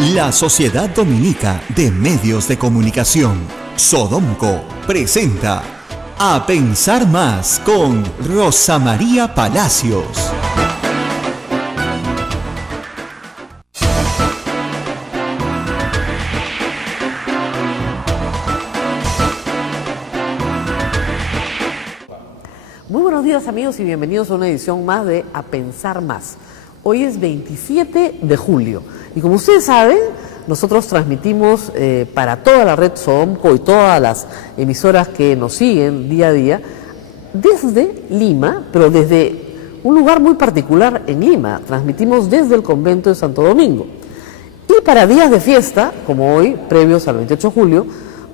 La Sociedad Dominica de Medios de Comunicación, Sodomco, presenta A Pensar Más con Rosa María Palacios. Muy buenos días, amigos, y bienvenidos a una edición más de A Pensar Más. Hoy es 27 de julio y como ustedes saben, nosotros transmitimos para toda la red Sodomco y todas las emisoras que nos siguen día a día desde Lima, pero desde un lugar muy particular en Lima. Transmitimos desde el convento de Santo Domingo. Y para días de fiesta, como hoy, previos al 28 de julio,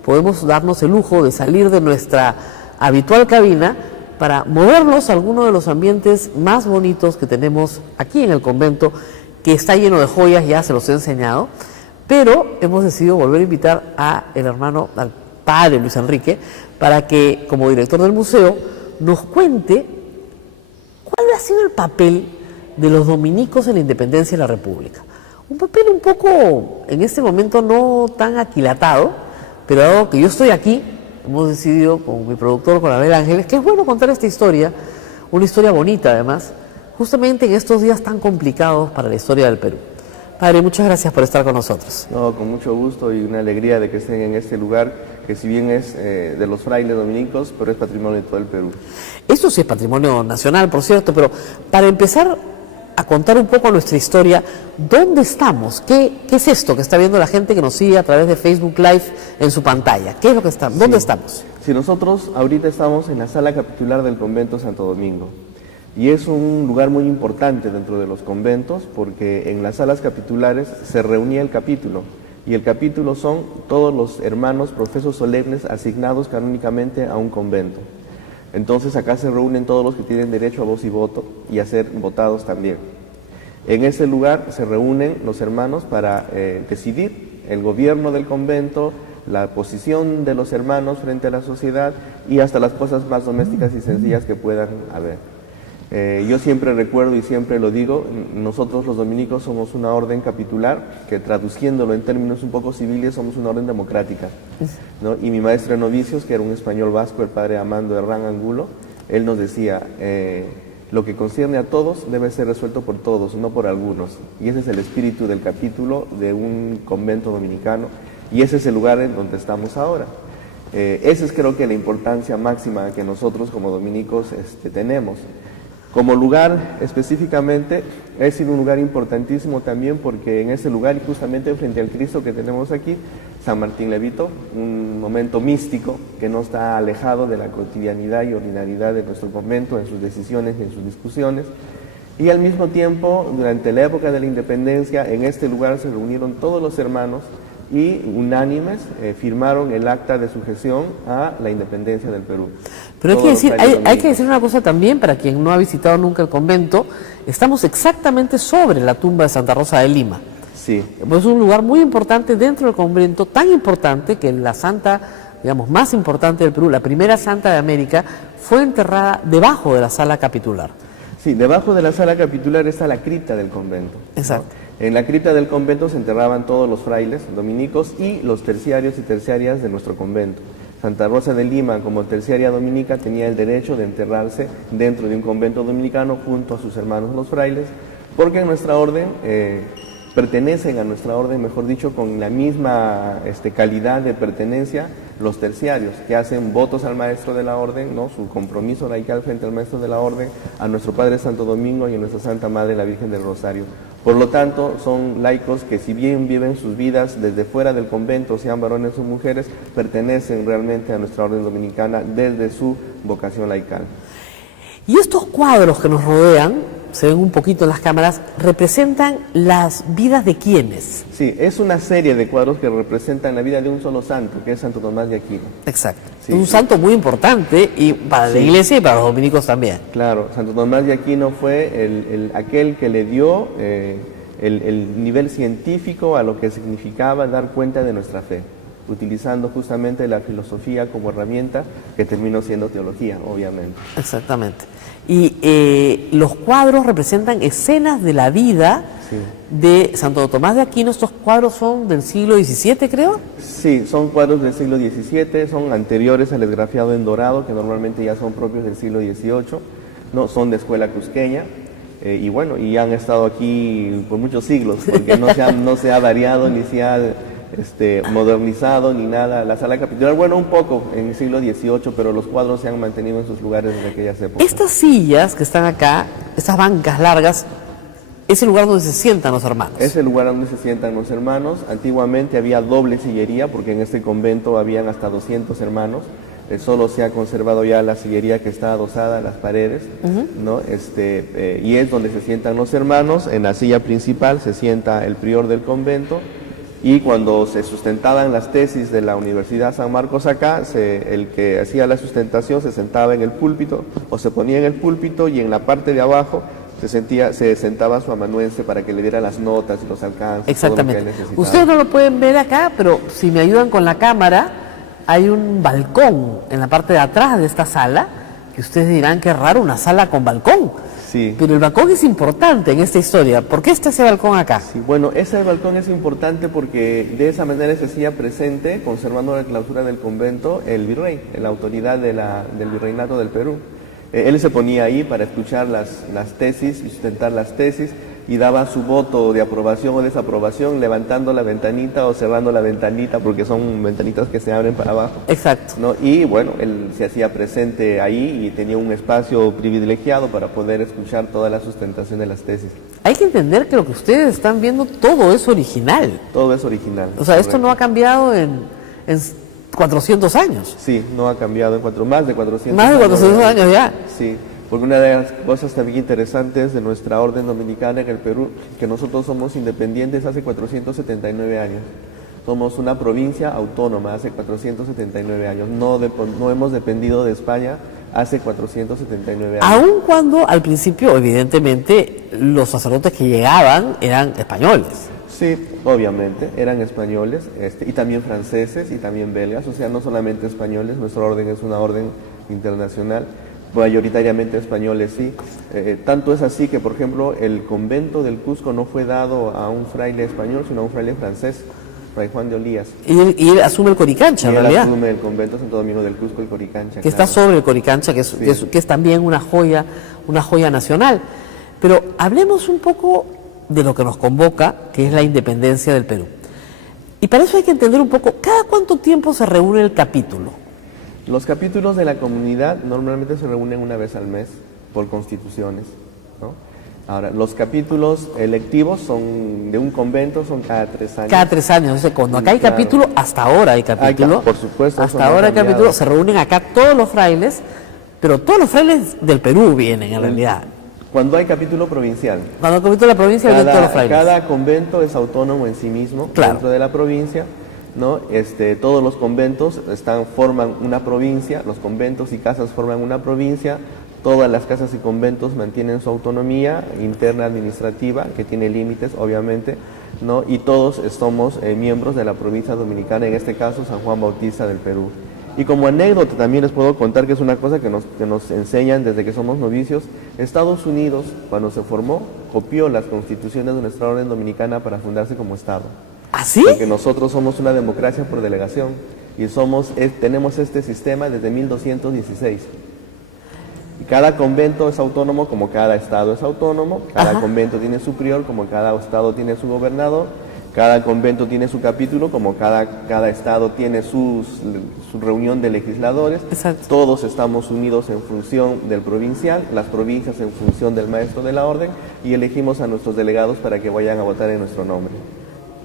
podemos darnos el lujo de salir de nuestra habitual cabina para movernos a alguno de los ambientes más bonitos que tenemos aquí en el convento, que está lleno de joyas, ya se los he enseñado, pero hemos decidido volver a invitar al padre Luis Enrique, para que, como director del museo, nos cuente cuál ha sido el papel de los dominicos en la independencia de la República. Un papel un poco, en este momento, no tan aquilatado, pero dado que yo estoy aquí, hemos decidido con mi productor, con Abel Ángeles, que es bueno contar esta historia, una historia bonita además, justamente en estos días tan complicados para la historia del Perú. Padre, muchas gracias por estar con nosotros. No, con mucho gusto y una alegría de que estén en este lugar, que si bien es de los frailes dominicos, pero es patrimonio de todo el Perú. Esto sí es patrimonio nacional, por cierto, pero para empezar a contar un poco nuestra historia, ¿dónde estamos? ¿Qué es esto que está viendo la gente que nos sigue a través de Facebook Live en su pantalla? ¿Qué es lo que está? ¿Dónde estamos? Sí, nosotros ahorita estamos en la sala capitular del convento Santo Domingo. Y es un lugar muy importante dentro de los conventos porque en las salas capitulares se reunía el capítulo. Y el capítulo son todos los hermanos profesos solemnes asignados canónicamente a un convento. Entonces acá se reúnen todos los que tienen derecho a voz y voto y a ser votados también. En ese lugar se reúnen los hermanos para decidir el gobierno del convento, la posición de los hermanos frente a la sociedad y hasta las cosas más domésticas y sencillas que puedan haber. Yo siempre recuerdo y siempre lo digo, nosotros los dominicos somos una orden capitular, que traduciéndolo en términos un poco civiles somos una orden democrática, ¿no? Y mi maestro de novicios, que era un español vasco, el padre Amando Herrán Angulo, él nos decía, lo que concierne a todos debe ser resuelto por todos, no por algunos. Y ese es el espíritu del capítulo de un convento dominicano, y ese es el lugar en donde estamos ahora. Esa es creo que la importancia máxima que nosotros como dominicos tenemos. Como lugar específicamente, ha sido un lugar importantísimo también porque en ese lugar, y justamente frente al Cristo que tenemos aquí, San Martín Levito, un momento místico que no está alejado de la cotidianidad y ordinariedad de nuestro convento en sus decisiones y en sus discusiones. Y al mismo tiempo, durante la época de la independencia, en este lugar se reunieron todos los hermanos y unánimes firmaron el acta de sujeción a la independencia del Perú. Pero hay que decir una cosa también, para quien no ha visitado nunca el convento, estamos exactamente sobre la tumba de Santa Rosa de Lima. Sí. Pues es un lugar muy importante dentro del convento, tan importante que la santa, digamos, más importante del Perú, la primera santa de América, fue enterrada debajo de la sala capitular. Sí, debajo de la sala capitular está la cripta del convento. Exacto. ¿No? En la cripta del convento se enterraban todos los frailes dominicos y los terciarios y terciarias de nuestro convento. Santa Rosa de Lima, como terciaria dominica, tenía el derecho de enterrarse dentro de un convento dominicano junto a sus hermanos los frailes, porque en nuestra orden, pertenecen a nuestra orden, mejor dicho, con la misma calidad de pertenencia los terciarios, que hacen votos al maestro de la orden, ¿no? Su compromiso laical frente al maestro de la orden, a nuestro Padre Santo Domingo y a nuestra Santa Madre, la Virgen del Rosario. Por lo tanto, son laicos que si bien viven sus vidas desde fuera del convento, sean varones o mujeres, pertenecen realmente a nuestra orden dominicana desde su vocación laical. Y estos cuadros que nos rodean, se ven un poquito en las cámaras, representan las vidas de quiénes. Sí, es una serie de cuadros que representan la vida de un solo santo, que es Santo Tomás de Aquino. Exacto. Sí, un santo muy importante y para la iglesia y para los dominicos también. Claro, Santo Tomás de Aquino fue aquel que le dio el nivel científico a lo que significaba dar cuenta de nuestra fe. utilizando justamente la filosofía como herramienta que terminó siendo teología, obviamente. Exactamente. Y los cuadros representan escenas de la vida Sí. de Santo Tomás de Aquino. Estos cuadros son del siglo XVII, creo. Sí, son cuadros del siglo XVII, son anteriores al esgrafiado en dorado, que normalmente ya son propios del siglo XVIII, ¿no? Son de escuela cusqueña, y bueno, y han estado aquí por muchos siglos, porque no se ha variado ni se ha modernizado ni nada. La sala capitular, bueno, un poco en el siglo XVIII, pero los cuadros se han mantenido en sus lugares desde aquellas épocas. Estas sillas que están acá, estas bancas largas, es el lugar donde se sientan los hermanos. Es el lugar donde se sientan los hermanos. Antiguamente había doble sillería, porque en este convento habían hasta 200 hermanos. Solo se ha conservado ya la sillería que está adosada a las paredes, ¿no? Y es donde se sientan los hermanos. En la silla principal se sienta el prior del convento, y cuando se sustentaban las tesis de la Universidad San Marcos acá, el que hacía la sustentación se sentaba en el púlpito, o se ponía en el púlpito, y en la parte de abajo se sentaba su amanuense para que le diera las notas y los alcances. Exactamente. Todo lo que él necesitaba. Ustedes no lo pueden ver acá, pero si me ayudan con la cámara, hay un balcón en la parte de atrás de esta sala, que ustedes dirán que raro, una sala con balcón. Sí. Pero el balcón es importante en esta historia. ¿Por qué está ese balcón acá? Sí, bueno, ese balcón es importante porque de esa manera se hacía presente, conservando la clausura del convento, el virrey, la autoridad del virreinato del Perú. Él se ponía ahí para escuchar las tesis y sustentar las tesis, y daba su voto de aprobación o desaprobación levantando la ventanita o cerrando la ventanita, porque son ventanitas que se abren para abajo. Exacto. ¿No? Y bueno, él se hacía presente ahí y tenía un espacio privilegiado para poder escuchar toda la sustentación de las tesis. Hay que entender que lo que ustedes están viendo, todo es original. Todo es original. O sea, esto correcto. no ha cambiado en 400 años. Sí, no ha cambiado más de 400 Más de 400 años ya. Sí, porque una de las cosas también interesantes de nuestra orden dominicana en el Perú, que nosotros somos independientes hace 479 años. Somos una provincia autónoma hace 479 años. No hemos dependido de España hace 479 años. Aun cuando al principio, evidentemente, los sacerdotes que llegaban eran españoles. Sí, obviamente, eran españoles, y también franceses y también belgas, o sea, no solamente españoles. Nuestra orden es una orden internacional, mayoritariamente españoles, sí. Tanto es así que, por ejemplo, el convento del Cusco no fue dado a un fraile español, sino a un fraile francés, Fray Juan de Olías. Y él asume el Coricancha, Y en él realidad. asume el convento Santo Domingo del Cusco, el Coricancha. Que está claro. sobre el Coricancha, que es también una joya nacional. Pero hablemos un poco de lo que nos convoca, que es la independencia del Perú. Y para eso hay que entender un poco, ¿cada cuánto tiempo se reúne el capítulo? Los capítulos de la comunidad normalmente se reúnen una vez al mes por constituciones, ¿no? Ahora, los capítulos electivos son de un convento, son cada 3 años. Cada 3 años. O sea, cuando acá hay Claro. capítulo, hasta ahora hay capítulo. Por supuesto. eso Hasta no ha ahora hay cambiado. capítulo. Se reúnen acá todos los frailes, pero todos los frailes del Perú vienen en realidad. Cuando hay capítulo provincial. Cuando hay capítulo de la provincia vienen todos los frailes. Cada convento es autónomo en sí mismo, Claro. dentro de la provincia, ¿no? Todos los conventos forman una provincia, los conventos y casas forman una provincia. Todas las casas y conventos mantienen su autonomía interna administrativa, que tiene límites, obviamente, ¿no? Y todos somos miembros de la provincia dominicana, en este caso San Juan Bautista del Perú. Y como anécdota también les puedo contar que es una cosa que nos enseñan desde que somos novicios. Estados Unidos, cuando se formó, copió las constituciones de nuestra orden dominicana para fundarse como Estado. ¿Ah, sí? Porque nosotros somos una democracia por delegación y tenemos este sistema desde 1216. Y cada convento es autónomo como cada estado es autónomo, cada Ajá. convento tiene su prior como cada estado tiene su gobernador, cada convento tiene su capítulo como cada estado tiene su reunión de legisladores. Exacto. Todos estamos unidos en función del provincial, las provincias en función del maestro de la orden, y elegimos a nuestros delegados para que vayan a votar en nuestro nombre.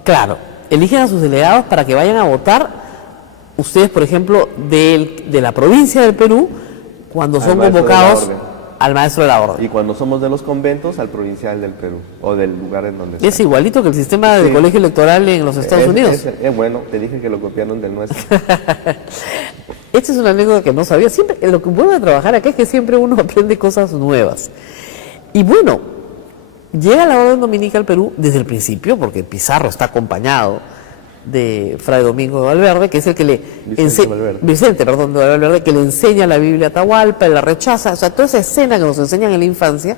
Claro, eligen a sus delegados para que vayan a votar. Ustedes, por ejemplo, de la provincia del Perú, cuando Al son maestro de la convocados orden. al maestro de la orden. Y cuando somos de los conventos, al provincial del Perú, o del lugar en donde Es sea. igualito que el sistema de Sí. colegio electoral en los Estados Unidos. Bueno, te dije que lo copiaron del nuestro. Esta es una anécdota que no sabía. Siempre, lo que bueno de trabajar acá es que siempre uno aprende cosas nuevas. Y bueno, llega la orden dominica al Perú desde el principio, porque Pizarro está acompañado de Fray Domingo de Valverde, que es el que le Vicente de Valverde, que le enseña la Biblia a Atahualpa, él la rechaza, o sea, toda esa escena que nos enseñan en la infancia,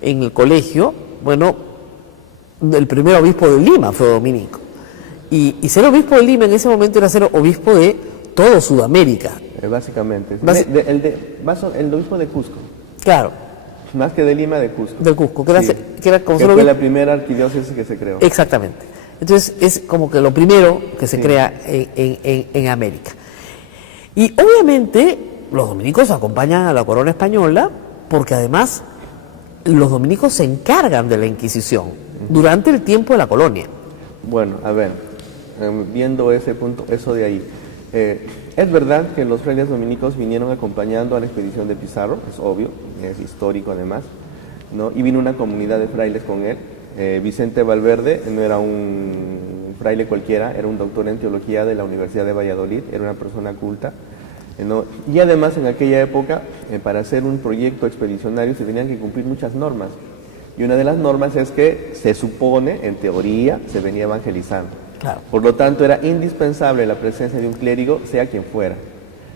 en el colegio. Bueno, el primer obispo de Lima fue dominico. Y ser obispo de Lima en ese momento era ser obispo de todo Sudamérica. Básicamente. El obispo de Cusco. Claro. Más que de Lima, de Cusco. De Cusco, que era como que fue la primera arquidiócesis que se creó. Exactamente. Entonces es como que lo primero que se crea en América. Y obviamente los dominicos acompañan a la corona española porque además los dominicos se encargan de la Inquisición durante el tiempo de la colonia. Bueno, a ver, viendo ese punto, eso de ahí. Es verdad que los frailes dominicos vinieron acompañando a la expedición de Pizarro, es obvio, es histórico además, ¿no? Y vino una comunidad de frailes con él. Vicente Valverde no era un fraile cualquiera, era un doctor en teología de la Universidad de Valladolid, era una persona culta, ¿no? Y además en aquella época, para hacer un proyecto expedicionario se tenían que cumplir muchas normas. Y una de las normas es que se supone, en teoría, se venía evangelizando. Claro. Por lo tanto, era indispensable la presencia de un clérigo, sea quien fuera.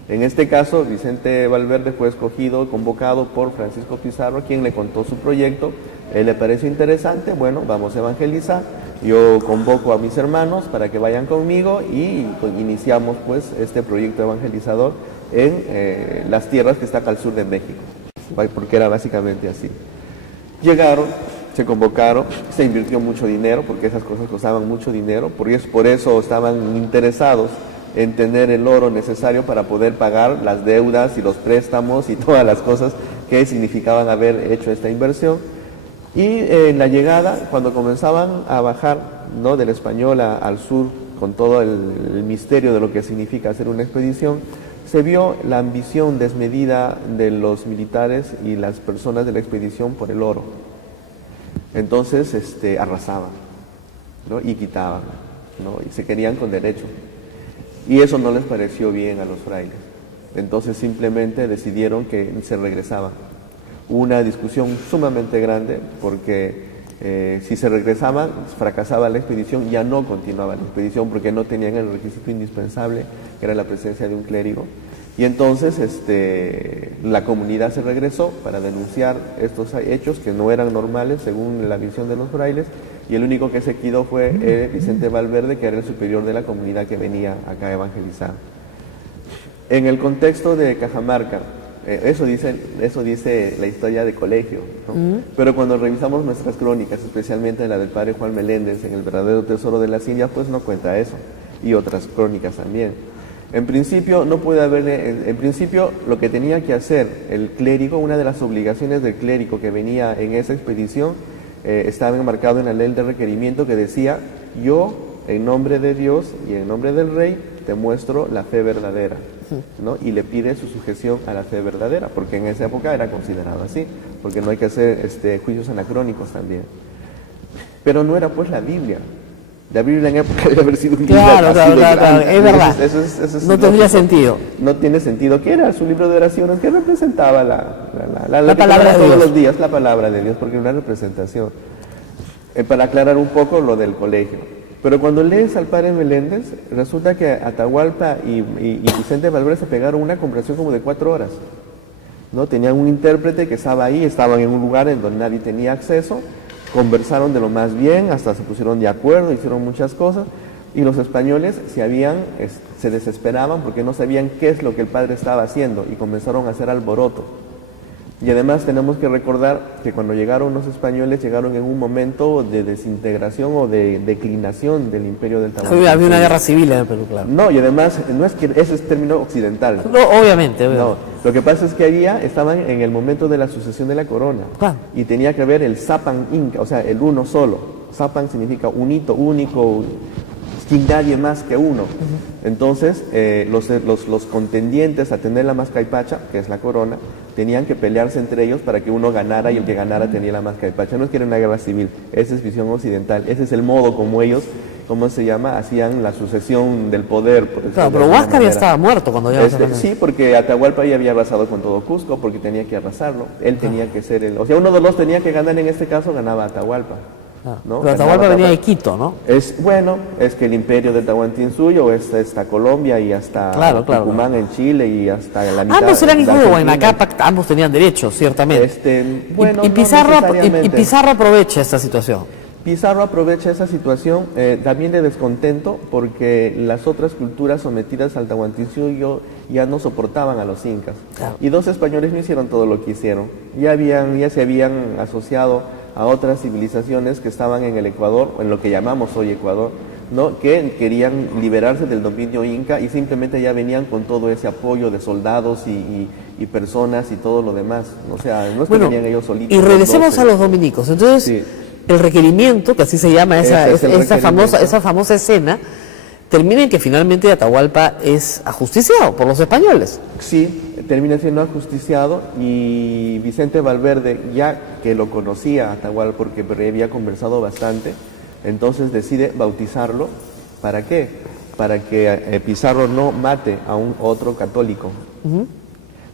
En este caso, Vicente Valverde fue escogido, convocado por Francisco Pizarro, quien le contó su proyecto. Él le pareció interesante, bueno, vamos a evangelizar. Yo convoco a mis hermanos para que vayan conmigo y pues, iniciamos pues este proyecto evangelizador en las tierras que están al sur de México, porque era básicamente así. Llegaron, se convocaron, se invirtió mucho dinero, porque esas cosas costaban mucho dinero, por eso estaban interesados en tener el oro necesario para poder pagar las deudas y los préstamos y todas las cosas que significaban haber hecho esta inversión. Y en la llegada, cuando comenzaban a bajar, ¿no?, del Español al sur, con todo el misterio de lo que significa hacer una expedición, se vio la ambición desmedida de los militares y las personas de la expedición por el oro. Entonces arrasaban, ¿no?, y quitaban, ¿no?, y se querían con derecho. Y eso no les pareció bien a los frailes. Entonces simplemente decidieron que se regresaban. Hubo una discusión sumamente grande porque si se regresaban, fracasaba la expedición, ya no continuaba la expedición porque no tenían el requisito indispensable, que era la presencia de un clérigo. Y entonces la comunidad se regresó para denunciar estos hechos que no eran normales según la visión de los frailes, y el único que se quedó fue Vicente Valverde, que era el superior de la comunidad que venía acá a evangelizar. En el contexto de Cajamarca, eso dice la historia de colegio, ¿no? Pero cuando revisamos nuestras crónicas, especialmente la del padre Juan Meléndez en El verdadero tesoro de las Indias, pues no cuenta eso, y otras crónicas también. En principio no puede haber, en principio lo que tenía que hacer el clérigo, una de las obligaciones del clérigo que venía en esa expedición, estaba enmarcado en la ley de requerimiento que decía: yo, en nombre de Dios y en nombre del rey, te muestro la fe verdadera, ¿no? Y le pide su sujeción a la fe verdadera, porque en esa época era considerado así, porque no hay que hacer juicios anacrónicos también. Pero no era pues la Biblia. La Biblia en época debe haber sido un libro Claro, es verdad. Eso no tendría sentido. No tiene sentido. ¿Qué era su libro de oraciones? ¿Qué representaba la palabra de todos Dios? Los días, la palabra de Dios, porque era una representación. Para aclarar un poco lo del colegio. Pero cuando lees al padre Meléndez, resulta que Atahualpa y Vicente Valverde se pegaron una conversación como de 4 horas, ¿no? Tenían un intérprete que estaba ahí, estaban en un lugar en donde nadie tenía acceso, conversaron de lo más bien, hasta se pusieron de acuerdo, hicieron muchas cosas, y los españoles se desesperaban porque no sabían qué es lo que el padre estaba haciendo y comenzaron a hacer alboroto. Y además tenemos que recordar que cuando llegaron los españoles, llegaron en un momento de desintegración o de declinación del imperio del Tamaulipas. Había una guerra civil en el Perú, claro. No, y además, no es que ese es término occidental. No, obviamente. No, lo que pasa es que estaban en el momento de la sucesión de la corona. Claro. Y tenía que haber el Sapan Inca, o sea, el uno solo. Sapan significa un hito único, sin nadie más que uno. Entonces, los contendientes a tener la mascaipacha, que es la corona, tenían que pelearse entre ellos para que uno ganara, y el que ganara tenía la mascaipacha. No es que era una guerra civil, esa es visión occidental, ese es el modo como ellos, ¿cómo se llama?, hacían la sucesión del poder. Claro, pero Huáscar ya estaba muerto cuando ya sí, porque Atahualpa ya había arrasado con todo Cusco, porque tenía que arrasarlo, él tenía que ser o sea, uno de los tenía que ganar, en este caso ganaba Atahualpa. ¿no? Pero Atahualpa venía de Quito, ¿no? Es que el imperio de Tahuantinsuyo es hasta Colombia y hasta Tucumán en Chile y hasta la mitad. Ambos eran hijos de Huayna Cápac, ambos tenían derechos, ciertamente. No Pizarro aprovecha esta situación. Pizarro aprovecha esa situación también de descontento porque las otras culturas sometidas al Tahuantinsuyo ya no soportaban a los incas. Claro. Y dos españoles no hicieron todo lo que hicieron. Ya se habían asociado a otras civilizaciones que estaban en el Ecuador, en lo que llamamos hoy Ecuador, ¿no? Que querían liberarse del dominio inca y simplemente ya venían con todo ese apoyo de soldados y personas y todo lo demás. O sea, no es que venían ellos solitos. Y regresemos a los dominicos. Entonces, sí, el requerimiento, que así se llama esa famosa escena, termina en que finalmente Atahualpa es ajusticiado por los españoles. Sí, termina siendo ajusticiado y Vicente Valverde, ya que lo conocía a Atahualpa porque había conversado bastante, entonces decide bautizarlo. ¿Para qué? Para que Pizarro no mate a un otro católico.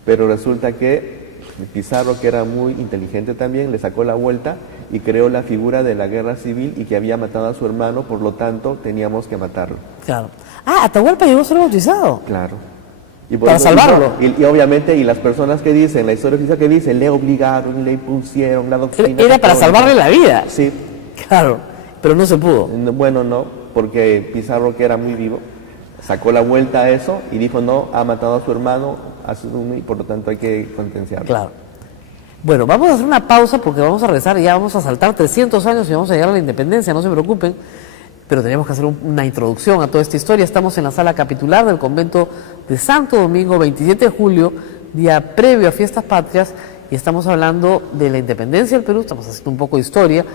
Pero resulta que Pizarro, que era muy inteligente también, le sacó la vuelta y creó la figura de la guerra civil y que había matado a su hermano, por lo tanto teníamos que matarlo. Claro. Atahualpa llegó a ser bautizado. Claro. Y para salvarlo. Y obviamente, y las personas que dicen, la historia oficial que dice, le obligaron, le impusieron la doctrina. Era para salvarle la vida. Sí. Claro, pero no se pudo. Bueno, no, porque Pizarro, que era muy vivo, sacó la vuelta a eso y dijo, no, ha matado a su hermano, y por lo tanto hay que sentenciarlo. Claro. Bueno, vamos a hacer una pausa porque vamos a regresar, ya vamos a saltar 300 años y vamos a llegar a la independencia, no se preocupen, pero tenemos que hacer una introducción a toda esta historia. Estamos en la sala capitular del convento de Santo Domingo, 27 de julio, día previo a Fiestas Patrias, y estamos hablando de la independencia del Perú, estamos haciendo un poco de historia,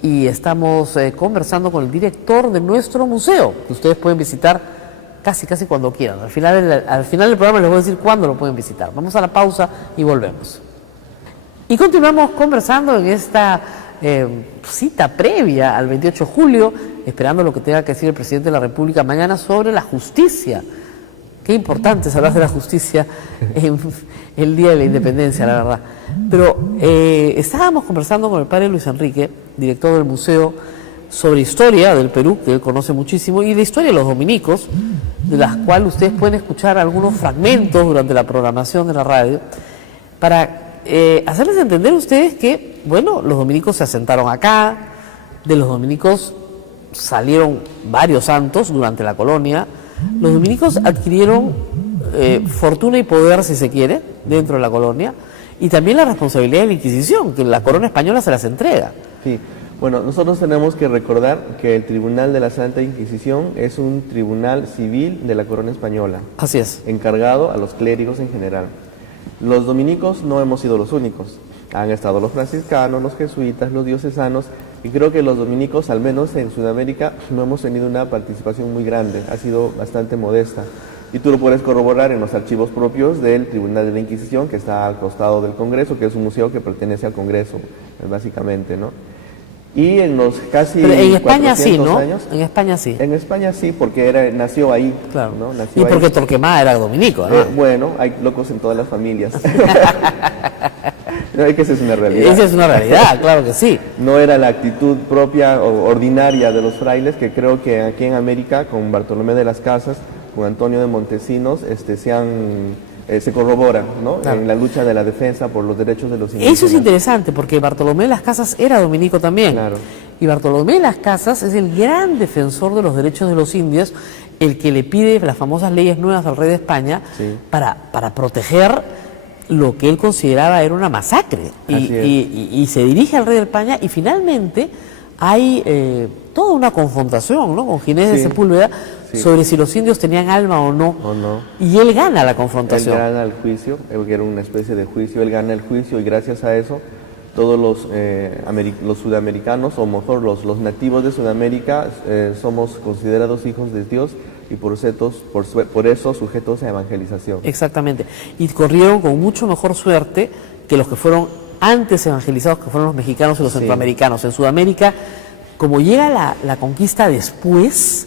y estamos conversando con el director de nuestro museo, que ustedes pueden visitar casi cuando quieran. Al final del programa les voy a decir cuándo lo pueden visitar. Vamos a la pausa y volvemos. Y continuamos conversando en esta cita previa al 28 de julio, esperando lo que tenga que decir el presidente de la República mañana sobre la justicia. Qué importante es hablar de la justicia en el Día de la Independencia, la verdad. Pero estábamos conversando con el padre Luis Enrique, director del museo, sobre historia del Perú, que él conoce muchísimo, y de historia de los dominicos, de las cuales ustedes pueden escuchar algunos fragmentos durante la programación de la radio, para hacerles entender a ustedes que, bueno, los dominicos se asentaron acá, de los dominicos salieron varios santos durante la colonia, los dominicos adquirieron fortuna y poder, si se quiere, dentro de la colonia, y también la responsabilidad de la Inquisición, que la corona española se las entrega. Sí. Bueno, nosotros tenemos que recordar que el Tribunal de la Santa Inquisición es un tribunal civil de la corona española. Así es. Encargado a los clérigos en general. Los dominicos no hemos sido los únicos. Han estado los franciscanos, los jesuitas, los diocesanos, y creo que los dominicos, al menos en Sudamérica, no hemos tenido una participación muy grande, ha sido bastante modesta. Y tú lo puedes corroborar en los archivos propios del Tribunal de la Inquisición, que está al costado del Congreso, que es un museo que pertenece al Congreso, básicamente, ¿no? Y en los casi pero en España sí, ¿no? años, en España sí. En España sí, porque nació ahí. Claro. ¿no? Nació y porque ahí. Torquemada era dominico, ¿no? Bueno, hay locos en todas las familias. No, es que esa es una realidad. Esa es una realidad, claro que sí. No era la actitud propia o ordinaria de los frailes, que creo que aquí en América, con Bartolomé de las Casas, con Antonio de Montesinos, se corroboran, ¿no? Claro. En la lucha de la defensa por los derechos de los indígenas. Eso es interesante, porque Bartolomé de las Casas era dominico también. Claro. Y Bartolomé de las Casas es el gran defensor de los derechos de los indios, el que le pide las famosas leyes nuevas al rey de España, sí, para proteger lo que él consideraba era una masacre. Y se dirige al rey de España y finalmente hay toda una confrontación, ¿no?, con Ginés de Sepúlveda, sobre si los indios tenían alma o no. Y él gana la confrontación. Él gana el juicio, que era una especie de juicio, él gana el juicio y gracias a eso todos los sudamericanos, o mejor los nativos de Sudamérica, somos considerados hijos de Dios y por eso sujetos a evangelización. Exactamente. Y corrieron con mucho mejor suerte que los que fueron antes evangelizados, que fueron los mexicanos y los centroamericanos. En Sudamérica, como llega la conquista después,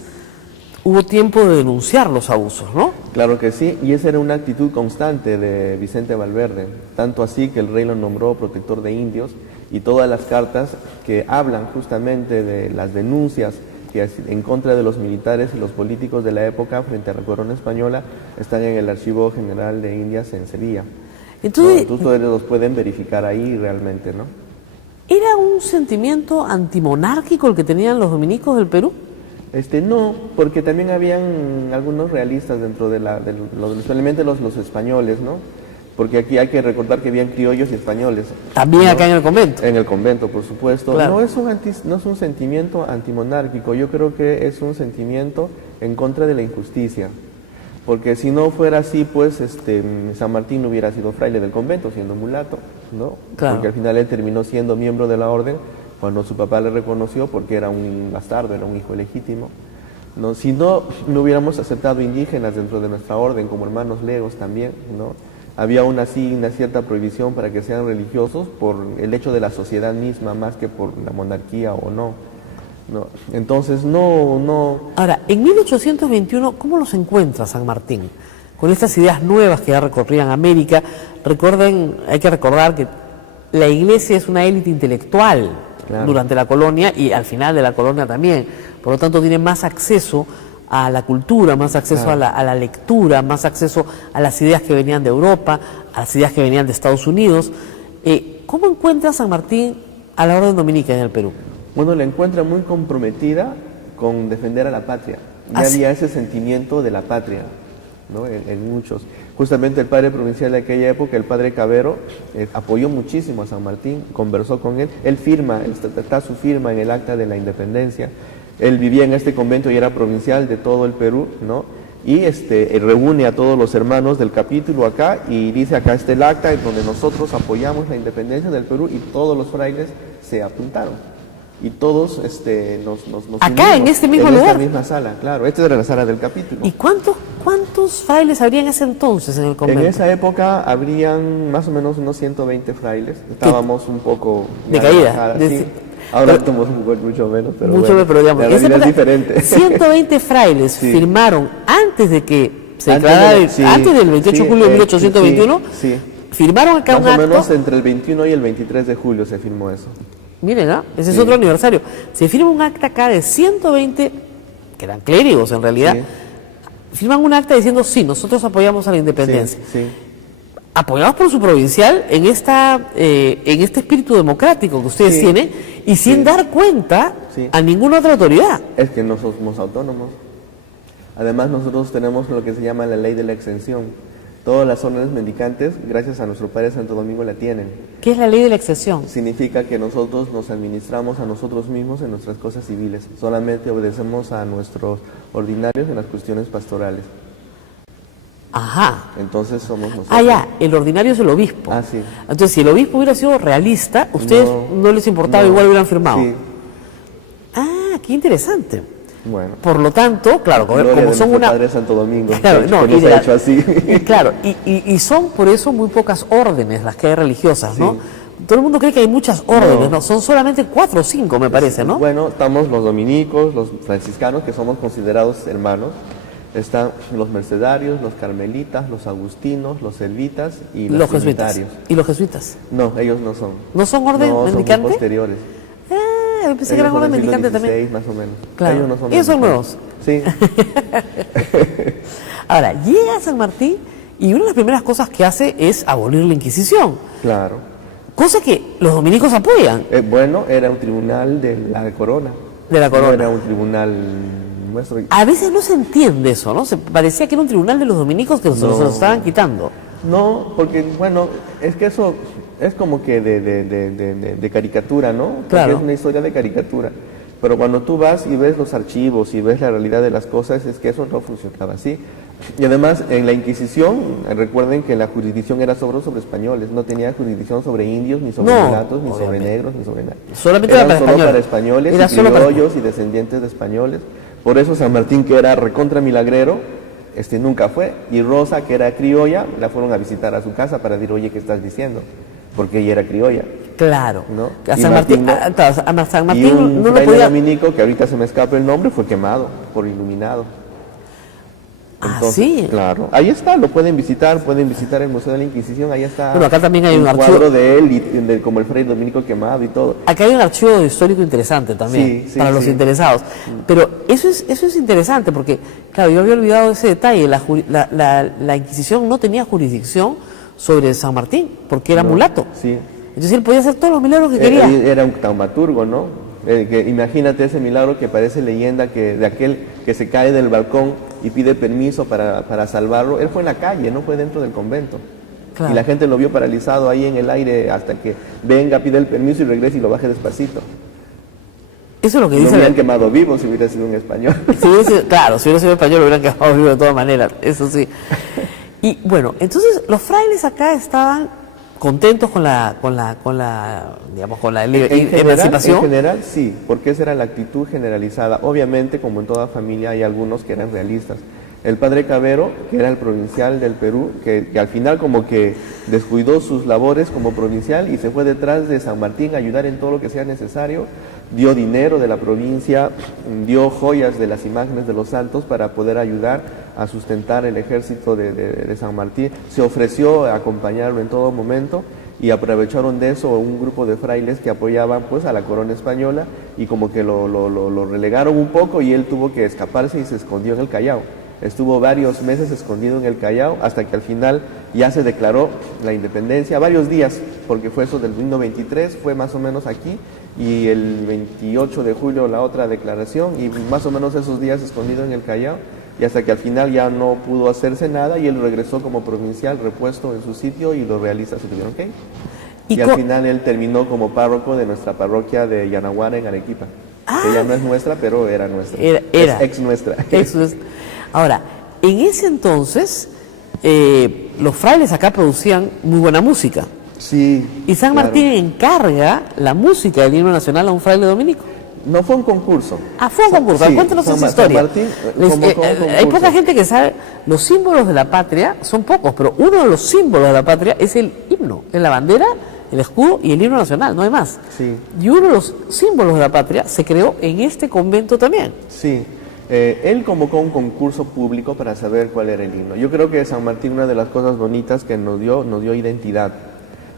hubo tiempo de denunciar los abusos, ¿no? Claro que sí, y esa era una actitud constante de Vicente Valverde, tanto así que el rey lo nombró protector de indios, y todas las cartas que hablan justamente de las denuncias en contra de los militares y los políticos de la época frente a la corona española están en el Archivo General de Indias en Sevilla. Entonces, ¿no? Ustedes los pueden verificar ahí realmente, ¿no? ¿era un sentimiento antimonárquico el que tenían los dominicos del Perú? No, porque también habían algunos realistas dentro especialmente los españoles, ¿no? Porque aquí hay que recordar que habían criollos y españoles. También, ¿no? Acá en el convento. En el convento, por supuesto. Claro. No es un sentimiento antimonárquico, yo creo que es un sentimiento en contra de la injusticia. Porque si no fuera así, pues San Martín no hubiera sido fraile del convento, siendo mulato, ¿no? Claro. Porque al final él terminó siendo miembro de la orden cuando su papá le reconoció, porque era un bastardo, era un hijo legítimo. ¿No? Si no hubiéramos aceptado indígenas dentro de nuestra orden, como hermanos legos también, ¿no? Había una cierta prohibición para que sean religiosos por el hecho de la sociedad misma, más que por la monarquía o no. ¿No? Entonces, no... Ahora, en 1821, ¿cómo los encuentra San Martín? Con estas ideas nuevas que ya recorrían América. Hay que recordar que la iglesia es una élite intelectual, claro, durante la colonia y al final de la colonia también. Por lo tanto, tiene más acceso a la cultura, más acceso, claro, a la lectura, más acceso a las ideas que venían de Europa, a las ideas que venían de Estados Unidos. ¿Cómo encuentra San Martín a la orden dominica en el Perú? Bueno, la encuentra muy comprometida con defender a la patria. Ya había ese sentimiento de la patria, ¿no? En muchos. Justamente el padre provincial de aquella época, el padre Cabero, apoyó muchísimo a San Martín, conversó con él. Él firma, está su firma en el acta de la independencia. Él vivía en este convento y era provincial de todo el Perú, ¿no? Y reúne a todos los hermanos del capítulo acá y dice: acá está el acta en donde nosotros apoyamos la independencia del Perú, y todos los frailes se apuntaron. Y todos nos acá, unimos, en este mismo en lugar. esta misma sala, claro. Esta era la sala del capítulo. ¿Y cuántos frailes habría en ese entonces en el convento? En esa época habrían más o menos unos 120 frailes. Estábamos un poco... de caída. Sí. Ahora estamos mucho menos, pero mucho bueno, pero digamos, la realidad es diferente. 120 frailes sí, firmaron antes de que se declarara, antes del 28 de julio de 1821, firmaron acá un acto. Más o menos entre el 21 y el 23 de julio se firmó eso. Miren, ¿ah? Ese es otro aniversario. Se firma un acta acá de 120, que eran clérigos en realidad, firman un acta diciendo: sí, nosotros apoyamos a la independencia. Apoyados por su provincial en este espíritu democrático que ustedes tienen, y sin dar cuenta a ninguna otra autoridad. Es que no somos autónomos. Además, nosotros tenemos lo que se llama la ley de la exención. Todas las órdenes mendicantes, gracias a nuestro Padre Santo Domingo, la tienen. ¿Qué es la ley de la exención? Significa que nosotros nos administramos a nosotros mismos en nuestras cosas civiles. Solamente obedecemos a nuestros ordinarios en las cuestiones pastorales. Ajá. Entonces somos nosotros. Ah, ya, el ordinario es el obispo. Ah, sí. Entonces, si el obispo hubiera sido realista, ustedes no les importaba, igual hubieran firmado. Sí. Ah, qué interesante. Bueno. Por lo tanto, claro, como son una... Padre Santo Domingo, claro, no, nos ha hecho así. Claro, y son por eso muy pocas órdenes las que hay religiosas, ¿no? Todo el mundo cree que hay muchas órdenes, no, son solamente 4 o 5, me parece, ¿no? Bueno, estamos los dominicos, los franciscanos, que somos considerados hermanos. Están los mercedarios, los carmelitas, los agustinos, los servitas y los jesuitas. ¿Y los jesuitas? No, ellos no son. ¿No son orden mendicante? Son posteriores. Ah, pensé que eran orden mendicante también. Más o menos. Claro. Ellos no son. Ellos son nuevos. Sí. Ahora, llega San Martín y una de las primeras cosas que hace es abolir la Inquisición. Claro. Cosa que los dominicos apoyan. Bueno, era un tribunal de la corona. De la corona. No era un tribunal nuestro. A veces no se entiende eso, ¿no? Se parecía que era un tribunal de los dominicos que se los estaban quitando. No, porque, bueno, es que eso es como que de caricatura, ¿no? Porque claro. Es una historia de caricatura. Pero cuando tú vas y ves los archivos y ves la realidad de las cosas, es que eso no funcionaba así. Y además, en la Inquisición, recuerden que la jurisdicción era sobre españoles, no tenía jurisdicción sobre indios, ni sobre mulatos, ni sobre negros, ni sobre nada. Solamente era solo para españoles, era y criollos y descendientes de españoles. Por eso San Martín, que era recontra milagrero, nunca fue. Y Rosa, que era criolla, la fueron a visitar a su casa para decir: oye, ¿qué estás diciendo? Porque ella era criolla. Claro. ¿No? A San Martín, a San Martín y un no lo podía... dominico, que ahorita se me escapa el nombre, fue quemado por iluminado. ¿Sí? Claro, ahí está, lo pueden visitar el Museo de la Inquisición, ahí está. Bueno, acá también hay un cuadro de él, y como el Fray Dominico quemado y todo. Acá hay un archivo histórico interesante también, para los interesados. Pero eso es interesante porque, claro, yo había olvidado ese detalle, la Inquisición no tenía jurisdicción sobre San Martín, porque era mulato. Sí. Entonces él podía hacer todos los milagros que quería. Era un taumaturgo, ¿no? Imagínate ese milagro que parece leyenda, que de aquel que se cae del balcón y pide permiso para salvarlo. Él fue en la calle, no fue dentro del convento. Claro. Y la gente lo vio paralizado ahí en el aire hasta que venga, pide el permiso y regrese y lo baje despacito. Eso es lo que dice. Lo hubieran quemado vivo si hubiera sido un español. Claro, si hubiera sido español lo hubieran quemado vivo de todas maneras, eso sí. Y bueno, entonces los frailes acá estaban contentos con la emancipación. En general sí, porque esa era la actitud generalizada. Obviamente, como en toda familia, hay algunos que eran realistas. El padre Cavero, que era el provincial del Perú, que al final como que descuidó sus labores como provincial y se fue detrás de San Martín a ayudar en todo lo que sea necesario, dio dinero de la provincia, dio joyas de las imágenes de los santos para poder ayudar a sustentar el ejército de San Martín. Se ofreció a acompañarlo en todo momento y aprovecharon de eso un grupo de frailes que apoyaban pues a la corona española y como que lo relegaron un poco y él tuvo que escaparse y se escondió en el Callao. Estuvo varios meses escondido en el Callao hasta que al final ya se declaró la independencia, varios días, porque fue eso del 1923, fue más o menos aquí, y el 28 de julio la otra declaración, y más o menos esos días escondido en el Callao, y hasta que al final ya no pudo hacerse nada y él regresó como provincial, repuesto en su sitio, y los realistas se tuvieron que ir. Y al final él terminó como párroco de nuestra parroquia de Yanaguara en Arequipa, que ya no es nuestra, pero era nuestra. Era. Es ex nuestra. Ahora, en ese entonces, los frailes acá producían muy buena música. Sí. Y San Martín encarga la música del himno nacional a un fraile dominico. No fue un concurso. Fue un concurso. Sí, cuéntanos esa historia. San Martín hay poca gente que sabe, los símbolos de la patria son pocos, pero uno de los símbolos de la patria es el himno, es la bandera, el escudo y el himno nacional, no hay más. Sí. Y uno de los símbolos de la patria se creó en este convento también. Sí. Él convocó un concurso público para saber cuál era el himno. Yo creo que San Martín, una de las cosas bonitas que nos dio identidad,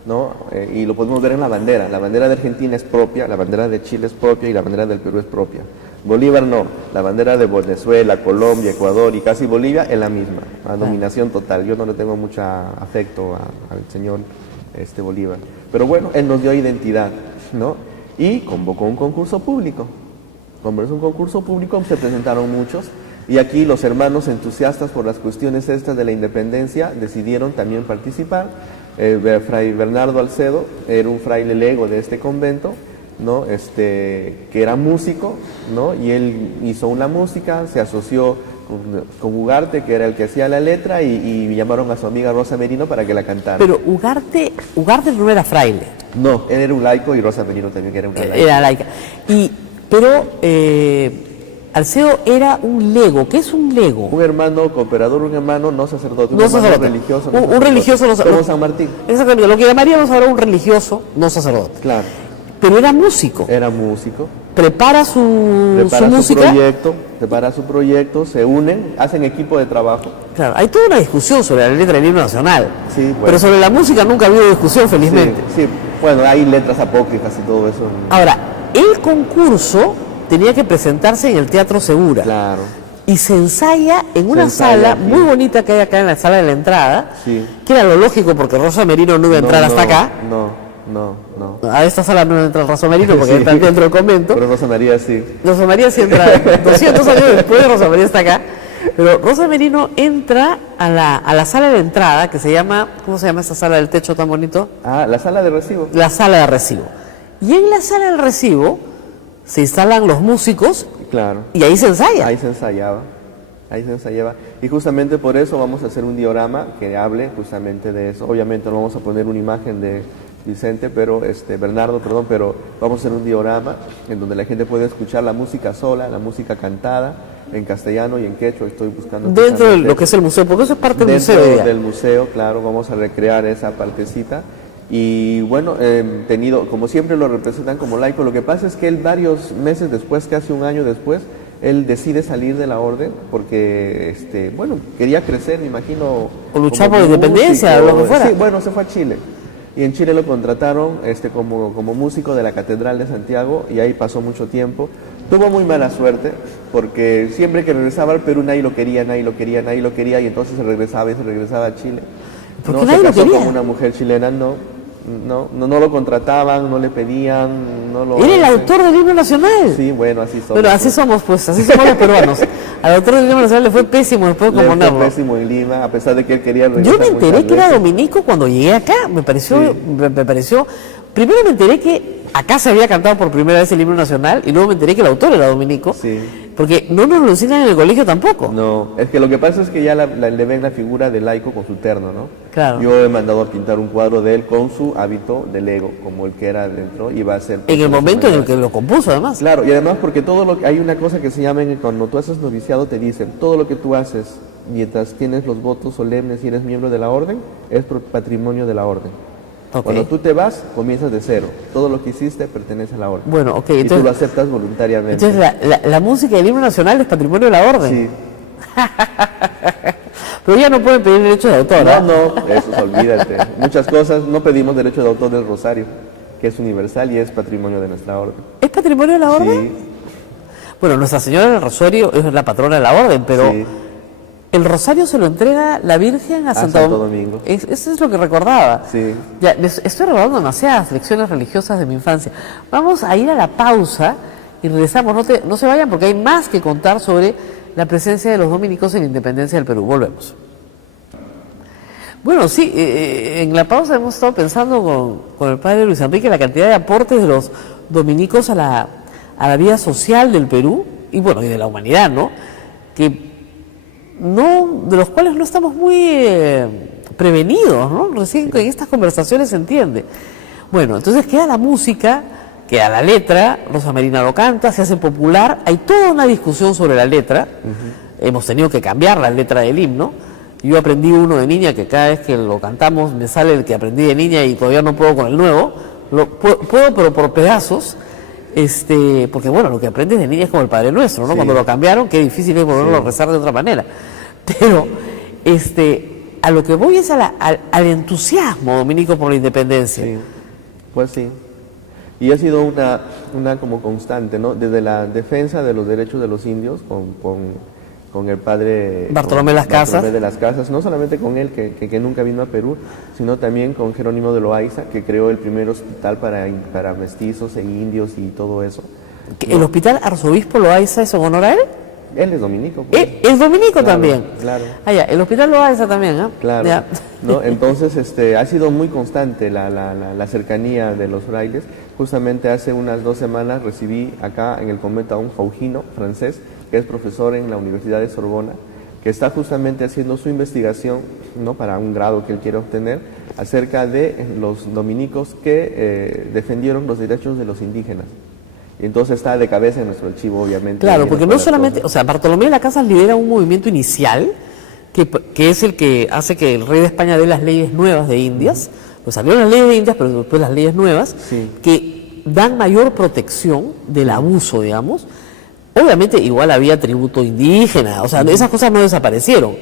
¿no? Y lo podemos ver en la bandera. La bandera de Argentina es propia, la bandera de Chile es propia y la bandera del Perú es propia. Bolívar no, la bandera de Venezuela, Colombia, Ecuador y casi Bolivia es la misma, a dominación total. Yo no le tengo mucho afecto al señor Bolívar. Pero bueno, él nos dio identidad, ¿no? Y convocó un concurso público. Como es un concurso público, se presentaron muchos y aquí los hermanos entusiastas por las cuestiones estas de la independencia decidieron también participar. Fray Bernardo Alcedo era un fraile lego de este convento, ¿no? Que era músico, ¿no? Y él hizo una música, se asoció con Ugarte, que era el que hacía la letra, y llamaron a su amiga Rosa Merino para que la cantara. Pero Ugarte no era fraile. No, él era un laico y Rosa Merino también, que era una laica. Era laica. Pero Alcedo era un lego. ¿Qué es un lego? Un hermano cooperador, un hermano no sacerdote, un hermano religioso. Un religioso no sacerdote. Como San Martín. Exactamente, lo que llamaríamos ahora un religioso no sacerdote. Claro. Pero era músico. Era músico. Prepara su música. Prepara su proyecto, se unen, hacen equipo de trabajo. Claro, hay toda una discusión sobre la letra del himno nacional. Sí, bueno. Pero sobre la música nunca ha habido discusión, felizmente. Sí, bueno, hay letras apócrifas y todo eso. Ahora, el concurso tenía que presentarse en el Teatro Segura. Claro. Y se ensaya en una sala muy bonita que hay acá en la sala de la entrada, que era lo lógico porque Rosa Merino no iba a entrar hasta acá. No. A esta sala no entra Rosa Merino porque está dentro del convento. Pero Rosa María sí. Rosa María sí entra 200 años después, Rosa María está acá. Pero Rosa Merino entra a la sala de entrada que se llama, ¿cómo se llama esa sala del techo tan bonito? La sala de recibo. La sala de recibo. Y en la sala del recibo se instalan los músicos. Claro. Y ahí se ensaya. Ahí se ensayaba. Y justamente por eso vamos a hacer un diorama que hable justamente de eso. Obviamente no vamos a poner una imagen de Vicente, pero Bernardo, pero vamos a hacer un diorama en donde la gente puede escuchar la música sola, la música cantada en castellano y en quechua. Estoy buscando dentro de lo que es el museo, porque eso es parte del museo. Dentro del museo, claro, vamos a recrear esa partecita. Y bueno, como siempre lo representan como laico. Lo que pasa es que él varios meses después, casi un año después, él decide salir de la orden porque, bueno, quería crecer, me imagino. O luchar por la como independencia, músico. o lo que fuera. Sí, bueno, se fue a Chile. Y en Chile lo contrataron como músico de la Catedral de Santiago y ahí pasó mucho tiempo. Tuvo muy mala suerte porque siempre que regresaba al Perú nadie lo quería y entonces se regresaba a Chile. ¿Por No qué se nadie lo casó quería? con una mujer chilena, no lo contrataban, no le pedían, no lo... Era el autor del himno nacional. Sí, bueno, así somos. Bueno, así somos, pues, así somos los peruanos. Al autor del himno nacional le fue pésimo después de Le fue componerlo. pésimo en Lima, a pesar de que él quería Yo regresar me enteré muchas que era veces. dominico cuando llegué acá. Me pareció. Primero me enteré que acá se había cantado por primera vez el himno nacional y luego me enteré que el autor era dominico. Sí. Porque no nos lo enseñan en el colegio tampoco. No, es que lo que pasa es que ya le ven la figura del laico con su terno, ¿no? Claro. Yo he mandado a pintar un cuadro de él con su hábito de lego, como el que era dentro, y va a ser... En el momento en el que lo compuso, además. Claro, y además porque hay una cosa que se llama, cuando tú haces noviciado te dicen, todo lo que tú haces mientras tienes los votos solemnes y eres miembro de la orden, es patrimonio de la orden. Ok. Cuando tú te vas, comienzas de cero. Todo lo que hiciste pertenece a la orden. Bueno, ok, y tú entonces- lo aceptas voluntariamente. Entonces la música del himno nacional es patrimonio de la orden. Sí. Pero ya no pueden pedir derechos de autor. ¿ah? No, eso olvídate. Muchas cosas, no pedimos derecho de autor del rosario, que es universal y es patrimonio de nuestra orden. ¿Es patrimonio de la orden? Sí, Bueno, Nuestra Señora del Rosario es la patrona de la orden, pero sí. el rosario se lo entrega la Virgen a Santo Santo Domingo. Eso es lo que recordaba. Sí. Ya, estoy recordando demasiadas lecciones religiosas de mi infancia. Vamos a ir a la pausa y regresamos. No se vayan porque hay más que contar sobre la presencia de los dominicos en la independencia del Perú. Volvemos. Bueno, sí, en la pausa hemos estado pensando con el padre Luis Enrique la cantidad de aportes de los dominicos a la vida social del Perú y bueno, y de la humanidad, ¿no? De los cuales no estamos muy prevenidos, ¿no? Recién en estas conversaciones se entiende. Bueno, entonces queda la música, queda la letra, Rosa Marina lo canta, se hace popular, hay toda una discusión sobre la letra, hemos tenido que cambiar la letra del himno. Yo aprendí uno de niña que cada vez que lo cantamos me sale el que aprendí de niña y todavía no puedo con el nuevo, puedo pero por pedazos. Porque bueno, lo que aprendes de niña es como el Padre Nuestro, ¿no? Sí. Cuando lo cambiaron, qué difícil es volverlo a rezar de otra manera. Pero, a lo que voy es al entusiasmo dominico por la independencia. Sí, pues sí. Y ha sido una como constante, ¿no? Desde la defensa de los derechos de los indios con el padre Bartolomé de las Casas. Bartolomé de las Casas, no solamente con él, que nunca vino a Perú, sino también con Jerónimo de Loaiza, que creó el primer hospital para mestizos e indios y todo eso. ¿El hospital Arzobispo Loaiza es en honor a él? Él es dominico. Pues. Es dominico Claro, también. claro. Ah, ya, el hospital Loaiza también, ¿ah? Claro, Ya. ¿no? Entonces ha sido muy constante la cercanía de los frailes. Justamente hace unas 2 semanas recibí acá en el convento a un faugino francés que es profesor en la Universidad de Sorbona, que está justamente haciendo su investigación, ¿no? Para un grado que él quiere obtener, acerca de los dominicos que defendieron los derechos de los indígenas. Y entonces está de cabeza en nuestro archivo, obviamente. Claro, y porque en no otras solamente, cosas. o sea, Bartolomé de las Casas lidera un movimiento inicial que es el que hace que el rey de España dé las leyes nuevas de Indias, pues salieron las leyes de Indias, pero después las leyes nuevas, Sí. que dan mayor protección del abuso, digamos. Obviamente igual había tributo indígena, o sea, esas cosas no desaparecieron,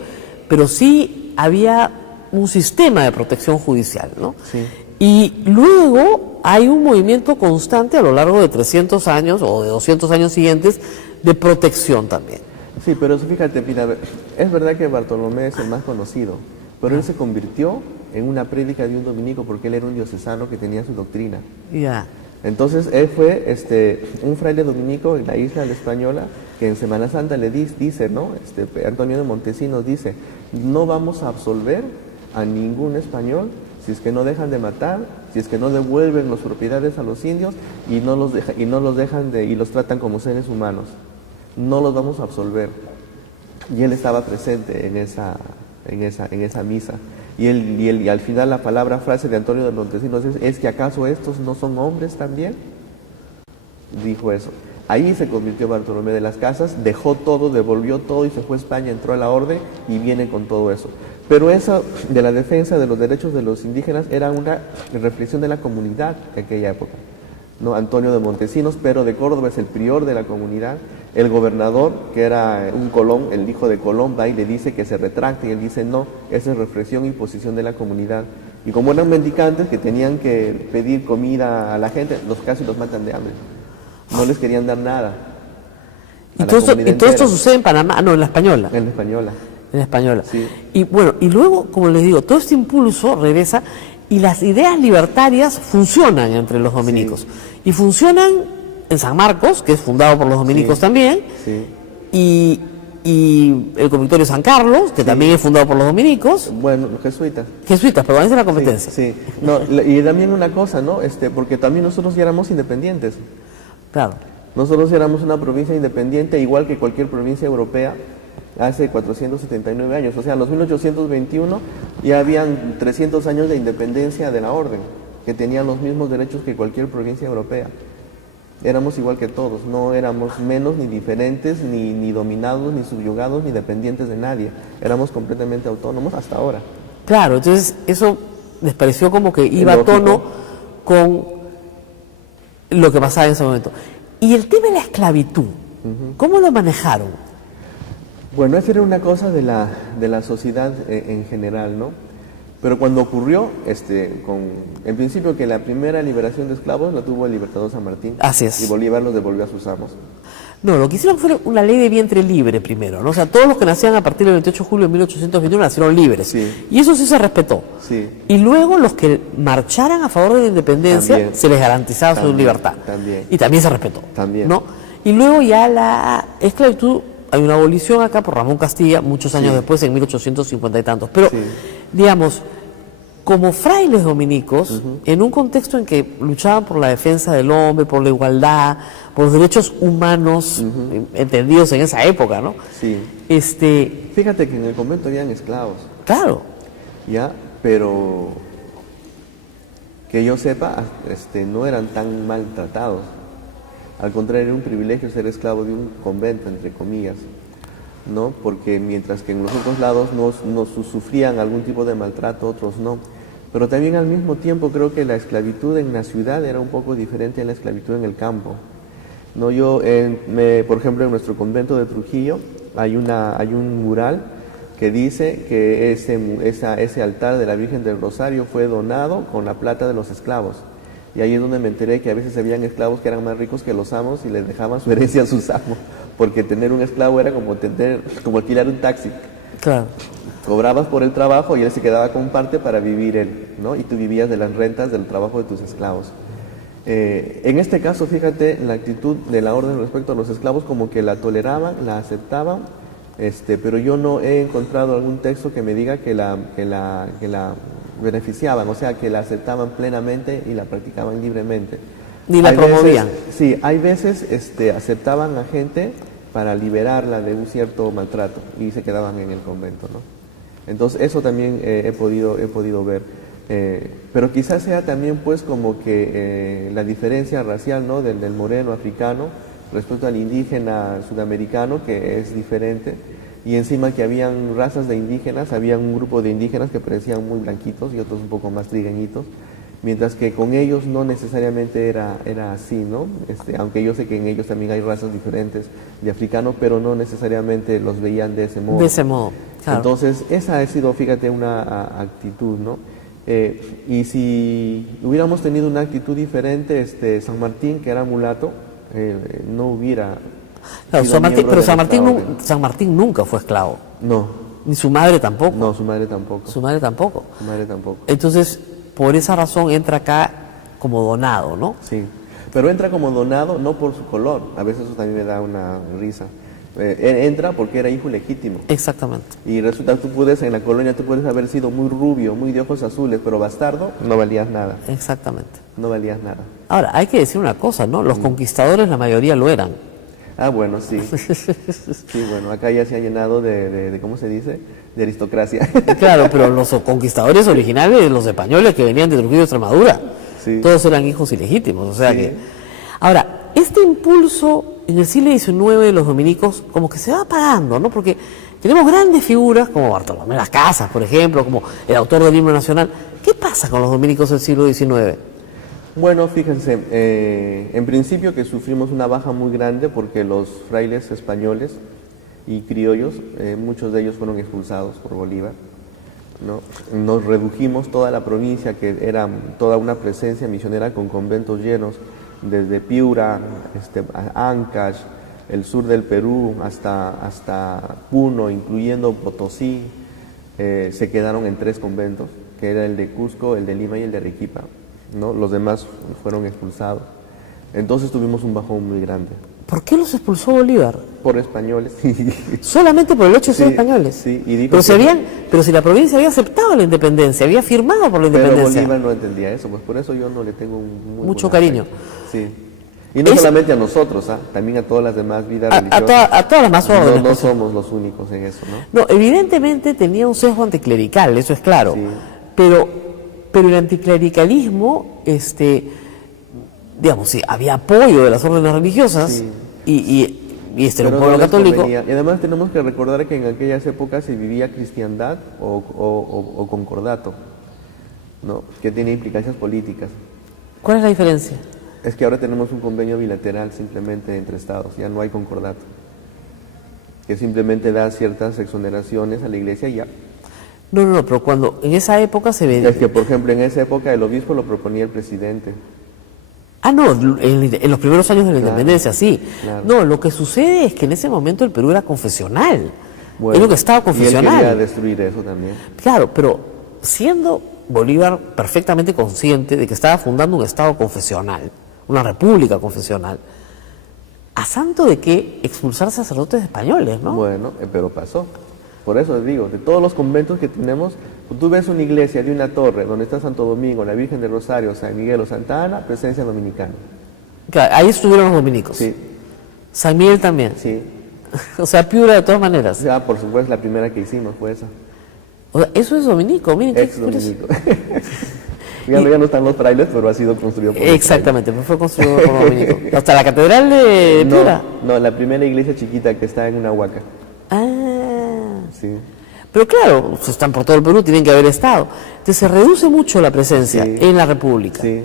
pero sí había un sistema de protección judicial, ¿no? Sí. Y luego hay un movimiento constante a lo largo de 300 años o de 200 años siguientes de protección también. Sí, pero fíjate, mira, es verdad que Bartolomé es el más conocido, pero él se convirtió en una prédica de un dominico porque él era un diocesano que tenía su doctrina. Ya. Entonces él fue un fraile dominico en la isla de la Española que en Semana Santa le dice, ¿no? Antonio de Montesinos dice, no vamos a absolver a ningún español si es que no dejan de matar, si es que no devuelven las propiedades a los indios y no los tratan como seres humanos. No los vamos a absolver. Y él estaba presente en esa misa. Y al final la frase de Antonio de Montesinos es que ¿acaso estos no son hombres también? Dijo eso. Ahí se convirtió Bartolomé de las Casas, dejó todo, devolvió todo y se fue a España, entró a la orden y viene con todo eso. Pero eso de la defensa de los derechos de los indígenas era una reflexión de la comunidad de aquella época. ¿no? Antonio de Montesinos, pero de Córdoba es el prior de la comunidad. El gobernador, que era un Colón, el hijo de Colón, va y le dice que se retracte, y él dice no, esa es reflexión y posición de la comunidad. Y como eran mendicantes que tenían que pedir comida a la gente, los casi los matan de hambre. No les querían dar nada. Y todo esto sucede en Panamá, no, en La Española. En La Española. En La Española. Sí. Y bueno, y luego, como les digo, todo este impulso regresa y las ideas libertarias funcionan entre los dominicos. Sí. Y funcionan en San Marcos, que es fundado por los dominicos Sí. también, Sí. y el Convictorio San Carlos, que también es fundado por los dominicos. Bueno, los jesuitas. Jesuitas, perdón, esa es la competencia. Sí, sí. No, y también una cosa, ¿no? Porque también nosotros ya éramos independientes. Claro. Nosotros éramos una provincia independiente, igual que cualquier provincia europea, hace 479 años. O sea, en los 1821 ya habían 300 años de independencia de la orden, que tenían los mismos derechos que cualquier provincia europea. Éramos igual que todos, no éramos menos ni diferentes, ni dominados, ni subyugados, ni dependientes de nadie. Éramos completamente autónomos hasta ahora. Claro, entonces eso les pareció como que iba a Lógico. tono con lo que pasaba en ese momento. Y el tema de la esclavitud, ¿cómo lo manejaron? Bueno, esa era una cosa de la sociedad en general, ¿no? Pero cuando ocurrió, en principio que la primera liberación de esclavos la tuvo el libertador San Martín. Así es. Y Bolívar los devolvió a sus amos. No, lo que hicieron fue una ley de vientre libre primero, ¿no? O sea, todos los que nacían a partir del 28 de julio de 1821 nacieron libres. Sí. Y eso sí se respetó. Sí. Y luego los que marcharan a favor de la independencia También. se les garantizaba su También, libertad. también. Y también se respetó. También. ¿No? Y luego ya la esclavitud, hay una abolición acá por Ramón Castilla, muchos años Sí. después, en 1850 y tantos. Pero, Sí. digamos, como frailes dominicos, en un contexto en que luchaban por la defensa del hombre, por la igualdad, por los derechos humanos, entendidos en esa época, ¿no? Sí. Fíjate que en el convento habían esclavos, Claro, ¿ya? Pero que yo sepa, no eran tan maltratados. Al contrario, era un privilegio ser esclavo de un convento, entre comillas, ¿no? Porque mientras que en los otros lados no sufrían algún tipo de maltrato, otros no. Pero también al mismo tiempo creo que la esclavitud en la ciudad era un poco diferente a la esclavitud en el campo. No, por ejemplo, en nuestro convento de Trujillo hay un mural que dice que ese altar de la Virgen del Rosario fue donado con la plata de los esclavos. Y ahí es donde me enteré que a veces habían esclavos que eran más ricos que los amos y les dejaban su herencia a sus amos, porque tener un esclavo era como alquilar un taxi. claro. Cobrabas por el trabajo y él se quedaba con parte para vivir él, ¿no? Y tú vivías de las rentas del trabajo de tus esclavos. En este caso, fíjate, la actitud de la orden respecto a los esclavos como que la toleraban, la aceptaban, pero yo no he encontrado algún texto que me diga que la beneficiaban, o sea, que la aceptaban plenamente y la practicaban libremente. Ni la Hay promovían. Sí, hay veces aceptaban a gente para liberarla de un cierto maltrato y se quedaban en el convento, ¿no? Entonces eso también he podido ver. Pero quizás sea también pues como que la diferencia racial, ¿no? del moreno africano respecto al indígena sudamericano, que es diferente, y encima que habían razas de indígenas, había un grupo de indígenas que parecían muy blanquitos y otros un poco más trigueñitos, mientras que con ellos no necesariamente era así, ¿no? Aunque yo sé que en ellos también hay razas diferentes de africanos, pero no necesariamente los veían de ese modo. De ese modo, claro. Entonces, esa ha sido, fíjate, una actitud, ¿no? Y si hubiéramos tenido una actitud diferente, San Martín, que era mulato, no hubiera Claro, sido miembro pero de esta orden. San Martín nunca fue esclavo. No, Ni su madre tampoco. no, su madre tampoco. Su madre tampoco. Su madre tampoco. Entonces, por esa razón entra acá como donado, ¿no? Sí, pero entra como donado no por su color, a veces eso también me da una risa. Entra porque era hijo legítimo. Exactamente. Y resulta, en la colonia tú puedes haber sido muy rubio, muy de ojos azules, pero bastardo, no valías nada, Exactamente. no valías nada. Ahora, hay que decir una cosa, ¿no? Los conquistadores, la mayoría lo eran. Ah, bueno, sí. Sí, bueno, acá ya se ha llenado de ¿cómo se dice? De aristocracia. Claro, pero los conquistadores originales, los españoles que venían de Trujillo de Extremadura, Sí. todos eran hijos ilegítimos. O sea Sí. que. Ahora, este impulso en el siglo XIX de los dominicos, como que se va apagando, ¿no? Porque tenemos grandes figuras como Bartolomé Las Casas, por ejemplo, como el autor del himno nacional. ¿Qué pasa con los dominicos del siglo XIX? Bueno, fíjense, en principio que sufrimos una baja muy grande porque los frailes españoles y criollos, muchos de ellos fueron expulsados por Bolívar, ¿no? Nos redujimos toda la provincia, que era toda una presencia misionera con conventos llenos, desde Piura, a Ancash, el sur del Perú, hasta Puno, incluyendo Potosí, se quedaron en 3 conventos, que era el de Cusco, el de Lima y el de Arequipa, ¿no? Los demás fueron expulsados. Entonces tuvimos un bajón muy grande. ¿Por qué los expulsó Bolívar? Por españoles. Solamente por el hecho de ser españoles. Sí, y dijo pero si la provincia había aceptado la independencia, había firmado por la independencia. Pero Bolívar no entendía eso, pues por eso yo no le tengo mucho cariño. Sí. Y no solamente a nosotros, también a todas las demás vidas religiosas. A todas las más órdenes. No somos los únicos en eso, ¿no? No, evidentemente tenía un sesgo anticlerical, eso es claro. Sí. Pero el anticlericalismo, digamos, sí, había apoyo de las órdenes religiosas, Sí. y este era un Pero pueblo no les católico. convenía. Y además tenemos que recordar que en aquellas épocas se vivía cristiandad o concordato, ¿no? Que tiene implicancias políticas. ¿Cuál es la diferencia? Es que ahora tenemos un convenio bilateral simplemente entre estados, ya no hay concordato, que simplemente da ciertas exoneraciones a la iglesia y ya. No, pero cuando en esa época se veía... Es que, por ejemplo, en esa época el obispo lo proponía el presidente. No, en los primeros años de la Claro, independencia, sí. claro. No, lo que sucede es que en ese momento el Perú era confesional. Bueno, Es lo que estaba confesional. Y él quería destruir eso también. Claro, pero siendo Bolívar perfectamente consciente de que estaba fundando un Estado confesional, una república confesional, a santo de que expulsar sacerdotes españoles, ¿no? Bueno, pero pasó. Por eso les digo, de todos los conventos que tenemos, tú ves una iglesia de una torre donde está Santo Domingo, la Virgen del Rosario, San Miguel o Santa Ana, presencia dominicana. Claro, ahí estuvieron los dominicos. Sí, San Miguel también. sí. O sea, Piura de todas maneras. Ya, por supuesto, la primera que hicimos fue esa. O sea, eso es dominico, miren qué Ex curioso. dominico. Ya no están los frailes, pero ha sido construido por los Exactamente, pues fue construido por dominico. Hasta la catedral de frailes. Piura. No, la primera iglesia chiquita que está en una huaca. Sí. Pero claro, pues están por todo el Perú, tienen que haber estado. Entonces se reduce mucho la presencia Sí. en la República. Sí.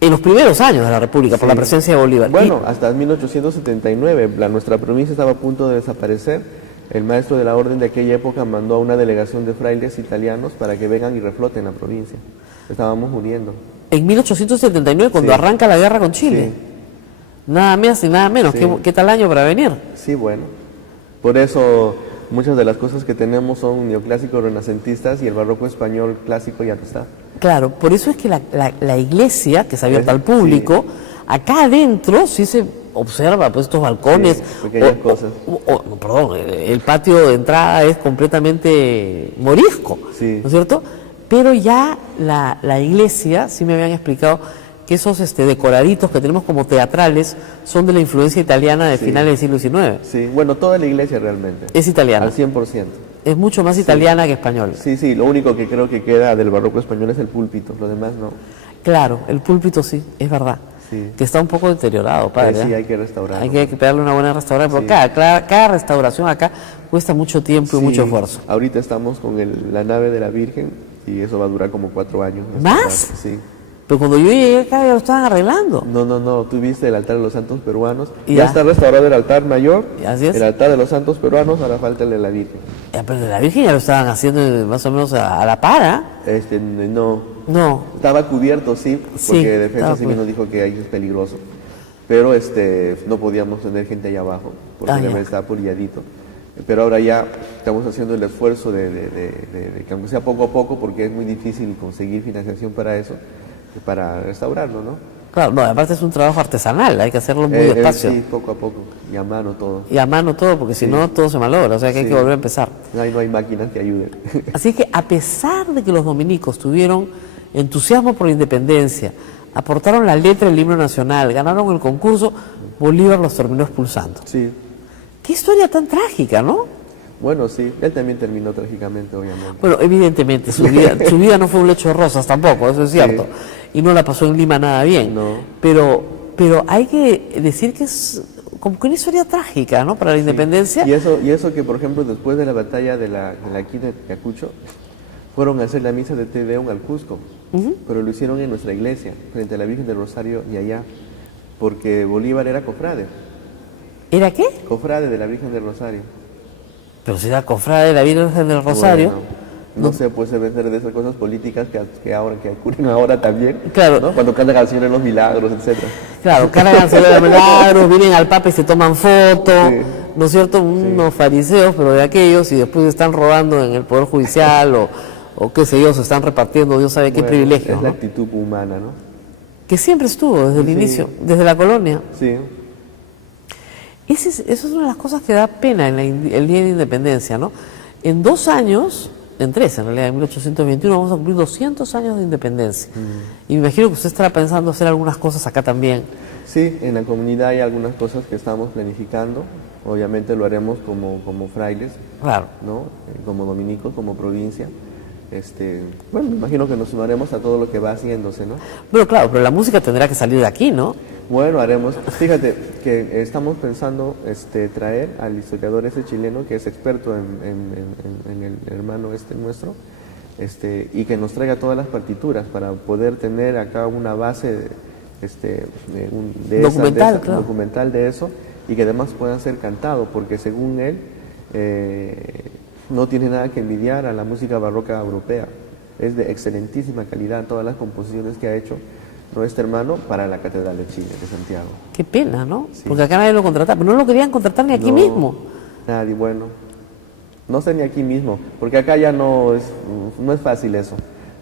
En los primeros años de la República, por Sí. la presencia de Bolívar. Bueno, hasta 1879, nuestra provincia estaba a punto de desaparecer. El maestro de la orden de aquella época mandó a una delegación de frailes italianos para que vengan y refloten la provincia. Estábamos muriendo. En 1879, cuando Sí. arranca la guerra con Chile. Sí. Nada más y nada menos. Sí. ¿Qué tal año para venir? Sí, bueno. Por eso muchas de las cosas que tenemos son neoclásicos renacentistas y el barroco español clásico ya no está. Claro, por eso es que la iglesia, que es abierta al Sí. público, acá adentro sí se observa pues estos balcones. Sí, pequeñas cosas. No, perdón, el patio de entrada es completamente morisco, Sí. ¿no es cierto? Pero ya la iglesia, sí me habían explicado que esos decoraditos que tenemos como teatrales son de la influencia italiana de Sí. finales del siglo XIX. Sí, bueno, toda la iglesia realmente. Es italiana. Al 100%. Es mucho más italiana que española. Sí, sí, lo único que creo que queda del barroco español es el púlpito, lo demás no. Claro, el púlpito sí, es verdad. Sí. Que está un poco deteriorado, padre. Sí, ¿eh? hay que restaurarlo. Hay que pegarle una buena restauración, Sí. porque cada restauración acá cuesta mucho tiempo y Sí, mucho esfuerzo. Ahorita estamos con la nave de la Virgen y eso va a durar como 4 años. ¿Más? Sí. Pero cuando yo llegué acá ya lo estaban arreglando. No, tú viste el altar de los santos peruanos. Ya. Ya está restaurado el altar mayor, Y así es. el altar de los santos peruanos, ahora falta el de la Virgen. Pero de la Virgen ya lo estaban haciendo más o menos a la par, ¿ah? No, No, estaba cubierto, sí, Sí, porque Defensa estaba Civil nos dijo que ahí es peligroso. Pero no podíamos tener gente allá abajo, porque ya. estaba pulilladito. Pero ahora ya estamos haciendo el esfuerzo de que aunque sea poco a poco, porque es muy difícil conseguir financiación para eso, para restaurarlo, ¿no? claro, no, aparte es un trabajo artesanal, hay que hacerlo muy despacio. Sí, poco a poco, y a mano todo. Y a mano todo, porque si Sí. no todo se malogra, o sea que hay Sí. que volver a empezar. No hay máquinas que ayuden. Así que a pesar de que los dominicos tuvieron entusiasmo por la independencia, aportaron la letra del himno nacional, ganaron el concurso, Bolívar los terminó expulsando. Sí, Qué historia tan trágica, ¿no? bueno, sí, él también terminó trágicamente, obviamente. Bueno, evidentemente, su vida no fue un lecho de rosas tampoco, eso es cierto. Y no la pasó en Lima nada bien. No. Pero hay que decir que es como que una historia trágica, ¿no? Para la independencia. Y eso que, por ejemplo, después de la batalla de la quina de Ayacucho, fueron a hacer la misa de Te Deum al Cusco, pero lo hicieron en nuestra iglesia, frente a la Virgen del Rosario y allá, porque Bolívar era cofrade. ¿Era qué? Cofrade de la Virgen del Rosario. Pero si era cofrade de la Virgen del Rosario. Bueno, no se puede vender de esas cosas políticas que ocurren ahora también. Claro. ¿No? Cuando cantan canciones los milagros, etcétera. Claro, cargan de milagros, vienen al Papa y se toman fotos, Sí. ¿no es cierto? Unos fariseos, pero de aquellos, y después están rodando en el Poder Judicial o qué sé yo, se están repartiendo, Dios sabe qué Bueno, privilegio, es la ¿no? actitud humana, ¿no? Que siempre estuvo desde el Sí. inicio, desde la colonia. Sí. Eso es una de las cosas que da pena en el Día de la Independencia, ¿no? En 2 años, en 3 en realidad, en 1821 vamos a cumplir 200 años de independencia. Y me imagino que usted estará pensando hacer algunas cosas acá también. Sí, en la comunidad hay algunas cosas que estamos planificando. Obviamente lo haremos como frailes, Claro. ¿no? Como dominicos, como provincia. Bueno, me imagino que nos sumaremos a todo lo que va haciéndose, ¿no? Bueno, claro, pero la música tendrá que salir de aquí, ¿no? Bueno, haremos. Fíjate que estamos pensando traer al historiador ese chileno que es experto en el hermano nuestro, y que nos traiga todas las partituras para poder tener acá una base Documental, claro. documental de eso, y que además pueda ser cantado, porque según él no tiene nada que envidiar a la música barroca europea. Es de excelentísima calidad todas las composiciones que ha hecho nuestro hermano para la Catedral de Chile, de Santiago. Qué pena, ¿no? Sí. Porque acá nadie lo contrataba, pero no lo querían contratar ni aquí No, mismo. Nadie, bueno. No sé ni aquí mismo, porque acá ya no es fácil eso,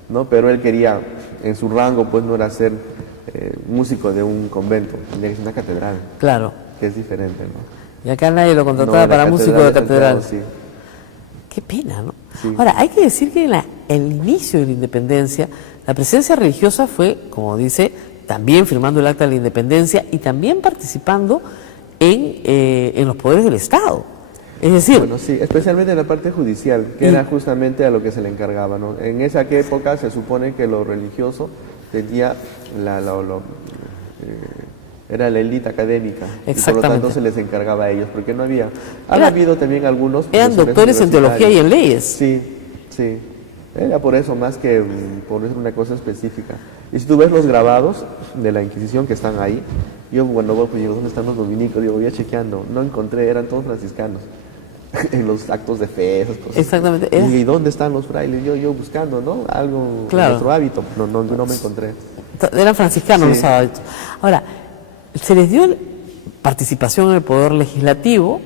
¿no? Pero él quería, en su rango, pues no era ser músico de un convento, tenía que ser una catedral, Claro. que es diferente, ¿no? Y acá nadie lo contrataba No, la para músico de Santiago, catedral. sí. Qué pena, ¿no? Sí. Ahora, hay que decir que en el inicio de la independencia, la presencia religiosa fue, como dice, también firmando el acta de la independencia y también participando en los poderes del Estado. Es decir, Bueno, sí, especialmente en la parte judicial, que era justamente a lo que se le encargaba, ¿no? En esa época se supone que lo religioso tenía era la élite académica, y por lo Exactamente. tanto se les encargaba a ellos, porque no había... Han Era- habido también algunos... eran profesores doctores en teología y en leyes. Sí, sí. Era por eso, más que por una cosa específica. Y si tú ves los grabados de la Inquisición que están ahí, yo cuando voy, pues digo, ¿dónde están los dominicos? Digo, voy a chequeando. No encontré, eran todos franciscanos. En los actos de fe, esas cosas. Exactamente, era- ¿Y dónde están los frailes? Yo buscando, ¿no? Algo Claro. en nuestro hábito. No me encontré. Eran franciscanos Sí. los sábados. Ahora, se les dio participación en el poder legislativo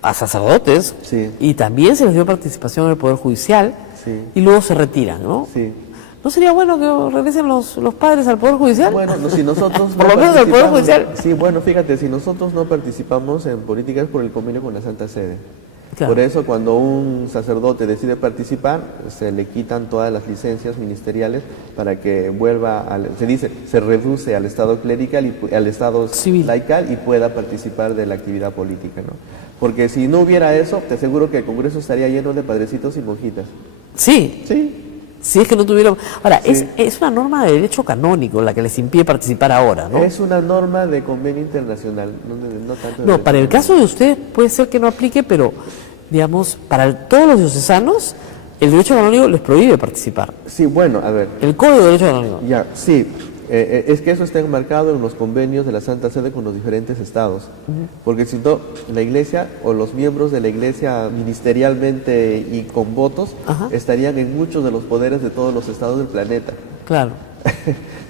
a sacerdotes Sí. y también se les dio participación en el poder judicial Sí. y luego se retiran, ¿no? Sí. ¿No sería bueno que regresen los padres al poder judicial? Bueno, si nosotros Por lo menos del Poder Judicial. Sí, bueno, fíjate, si nosotros no participamos en políticas por el convenio con la Santa Sede. Claro. Por eso cuando un sacerdote decide participar, se le quitan todas las licencias ministeriales para que vuelva, se reduce al estado clerical y al estado Civil. laical y pueda participar de la actividad política, ¿no? Porque si no hubiera eso, te aseguro que el Congreso estaría lleno de padrecitos y monjitas. Sí, Sí. si es que no tuvieron... Ahora, Sí. es una norma de derecho canónico la que les impide participar ahora, ¿no? Es una norma de convenio internacional, no tanto de No, derecho para el canónico. caso de ustedes puede ser que no aplique, pero, digamos, para todos los diocesanos, el derecho canónico les prohíbe participar. Sí, bueno, a ver, El Código de Derecho Canónico. ya, sí, es que eso está enmarcado en los convenios de la Santa Sede con los diferentes estados, porque si no, la Iglesia o los miembros de la Iglesia ministerialmente y con votos Ajá. estarían en muchos de los poderes de todos los estados del planeta. Claro,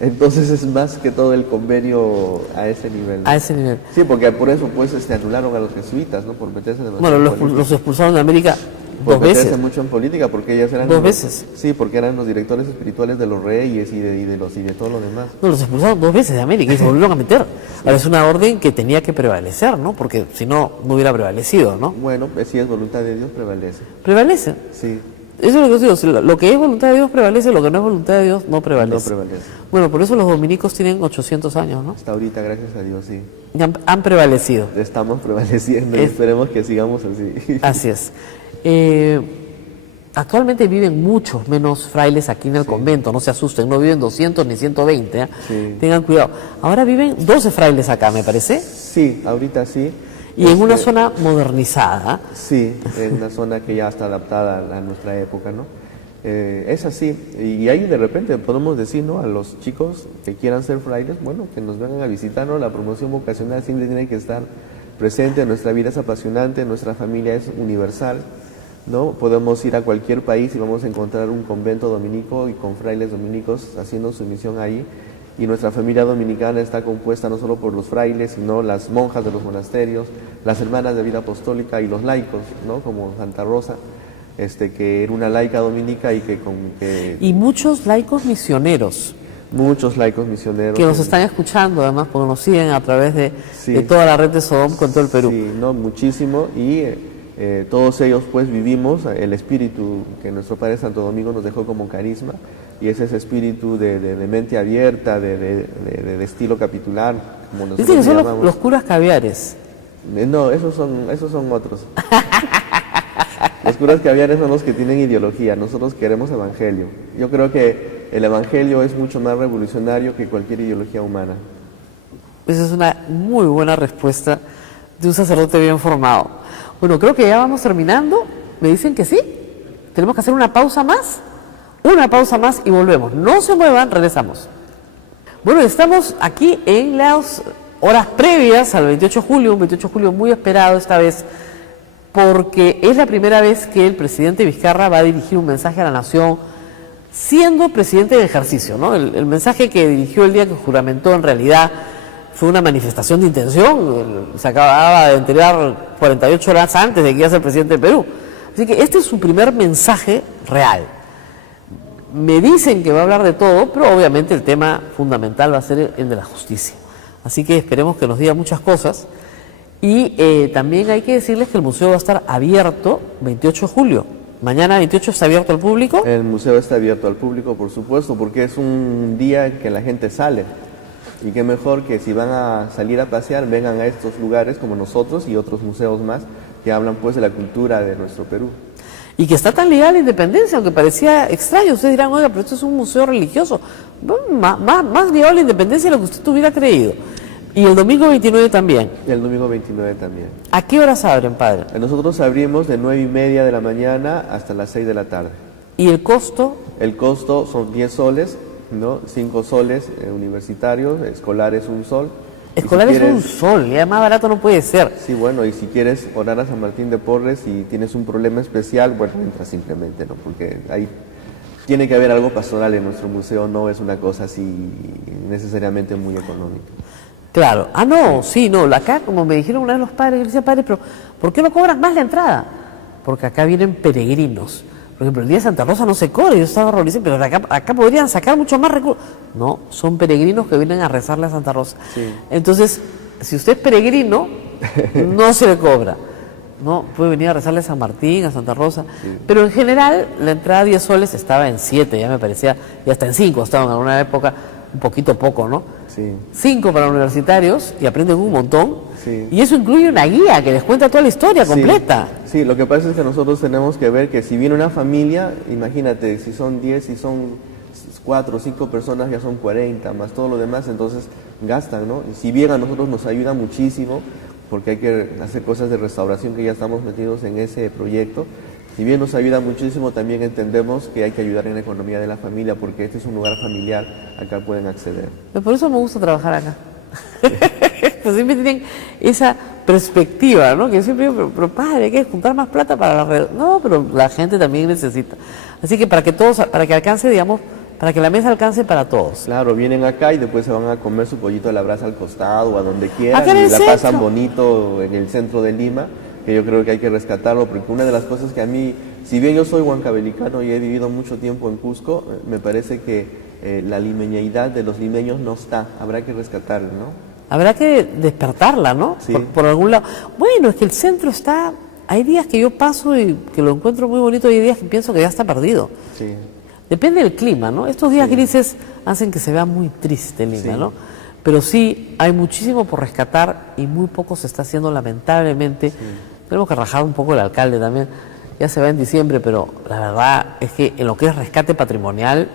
Entonces es más que todo el convenio a ese nivel, ¿no? a ese nivel. Sí, porque por eso pues anularon a los jesuitas, ¿no? Por meterse demasiado Bueno, en los política. expulsaron de América Por 2 meterse veces. mucho en política, porque ellas eran ¿Dos los- veces? Sí, porque eran los directores espirituales de los reyes y de todo lo demás. No, los expulsaron 2 veces de América y se volvieron a meter. Ahora es una orden que tenía que prevalecer, ¿no? Porque si no, no hubiera prevalecido, ¿no? Bueno, si es voluntad de Dios, prevalece. Prevalece. Sí, Eso es lo que digo. Si lo que es voluntad de Dios prevalece, lo que no es voluntad de Dios no no prevalece. prevalece. Bueno, por eso los dominicos tienen 800 años, ¿no? Hasta ahorita, gracias a Dios, sí. Y han prevalecido. Estamos prevaleciendo y Es- esperemos que sigamos así. Así es. Actualmente viven muchos menos frailes aquí en el convento, no se asusten, no viven 200 ni 120, ¿eh? Sí. Tengan cuidado. Ahora viven 12 frailes acá, me parece, Sí, ahorita sí. y en una Este, zona modernizada. Sí, en una zona que ya está adaptada a nuestra época, ¿no? Es así, y ahí de repente podemos decir, ¿no?, a los chicos que quieran ser frailes, bueno, que nos vengan a visitarnos. La promoción vocacional siempre tiene que estar presente. Nuestra vida es apasionante, nuestra familia es universal, ¿no? Podemos ir a cualquier país y vamos a encontrar un convento dominico y con frailes dominicos haciendo su misión ahí. Y nuestra familia dominicana está compuesta no solo por los frailes, sino las monjas de los monasterios, las hermanas de vida apostólica y los laicos, ¿no?, como Santa Rosa, que era una laica dominica y Y muchos laicos misioneros. Muchos laicos misioneros. Que nos están escuchando, además, porque nos siguen a través de toda la red de Sodom con todo el Perú. Sí, no, muchísimo. Y todos ellos, pues, vivimos el espíritu que nuestro Padre Santo Domingo nos dejó como carisma. Y es ese espíritu de mente abierta, de estilo capitular, como nosotros Dicen que son llamamos. los curas caviares. No, esos son otros. Los curas caviares son los que tienen ideología. Nosotros queremos evangelio. Yo creo que el evangelio es mucho más revolucionario que cualquier ideología humana. Esa es una muy buena respuesta de un sacerdote bien formado. Bueno, creo que ya vamos terminando. ¿Me dicen que sí? ¿Tenemos que hacer una pausa más? Una pausa más y volvemos. No se muevan, regresamos. Bueno, estamos aquí en las horas previas al 28 de julio, un 28 de julio muy esperado esta vez, porque es la primera vez que el presidente Vizcarra va a dirigir un mensaje a la nación siendo presidente de ejercicio, ¿no? El mensaje que dirigió el día que juramentó en realidad fue una manifestación de intención. Se acababa de enterar 48 horas antes de que iba a ser presidente del Perú. Así que este es su primer mensaje real. Me dicen que va a hablar de todo, pero obviamente el tema fundamental va a ser el de la justicia. Así que esperemos que nos diga muchas cosas. Y también hay que decirles que el museo va a estar abierto 28 de julio. Mañana 28 está abierto al público. El museo está abierto al público, por supuesto, porque es un día en que la gente sale. Y qué mejor que si van a salir a pasear, vengan a estos lugares como nosotros y otros museos más que hablan pues de la cultura de nuestro Perú. Y que está tan ligada a la independencia, aunque parecía extraño. Ustedes dirán, oiga, pero esto es un museo religioso. Más ligado a la independencia de lo que usted hubiera creído. Y el domingo 29 también. Y el domingo 29 también. ¿A qué horas abren, padre? Nosotros abrimos de 9:30 de la mañana hasta las 6 de la tarde. ¿Y el costo? El costo son 10 soles, ¿no? 5 soles universitarios, escolares 1 sol. Escolar es un sol, ya más barato no puede ser. Sí, bueno, y si quieres orar a San Martín de Porres y tienes un problema especial, bueno, entras simplemente, ¿no? Porque ahí tiene que haber algo pastoral en nuestro museo, no es una cosa así necesariamente muy económica. Claro. Ah, no, sí, no. Acá, como me dijeron una vez los padres, yo decía, padre, pero ¿por qué no cobran más la entrada? Porque acá vienen peregrinos. Por ejemplo, el día de Santa Rosa no se cobra, yo estaba horrorizado, pero acá podrían sacar mucho más recursos. No, son peregrinos que vienen a rezarle a Santa Rosa. Sí. Entonces, si usted es peregrino, no se le cobra. No, puede venir a rezarle a San Martín, a Santa Rosa. Sí. Pero en general, la entrada a 10 soles estaba en 7, ya me parecía, y hasta en 5 estaba en alguna época, un poquito poco, ¿no? Sí. 5 para universitarios y aprenden un montón. Sí. Y eso incluye una guía que les cuenta toda la historia completa. Sí, lo que pasa es que nosotros tenemos que ver que si viene una familia, imagínate, si son 10, si son 4 o 5 personas, ya son 40, más todo lo demás, entonces gastan, ¿no? Y si bien a nosotros nos ayuda muchísimo, porque hay que hacer cosas de restauración que ya estamos metidos en ese proyecto, si bien nos ayuda muchísimo, también entendemos que hay que ayudar en la economía de la familia, porque este es un lugar familiar, acá pueden acceder. Pero por eso me gusta trabajar acá. Pues siempre tienen esa perspectiva, ¿no? Que siempre digo, pero padre, hay que juntar más plata para la red. No, pero la gente también necesita. Así que para que alcance, digamos, para que la mesa alcance para todos. Claro, vienen acá y después se van a comer su pollito a la brasa al costado o a donde quieran, acá en el y la centro. pasan bonito en el centro de Lima, que yo creo que hay que rescatarlo, porque una de las cosas que a mí, si bien yo soy huancabelicano y he vivido mucho tiempo en Cusco, me parece que la limeñeidad de los limeños no está, habrá que rescatarla, ¿no? Habrá que despertarla, ¿no? Sí. Por algún lado. Bueno, es que el centro está... Hay días que yo paso y que lo encuentro muy bonito y hay días que pienso que ya está perdido. Sí. Depende del clima, ¿no? Estos días grises hacen que se vea muy triste Lima, ¿no? Pero sí, hay muchísimo por rescatar y muy poco se está haciendo, lamentablemente. Sí. Tenemos que rajar un poco el alcalde también. Ya se va en diciembre, pero la verdad es que en lo que es rescate patrimonial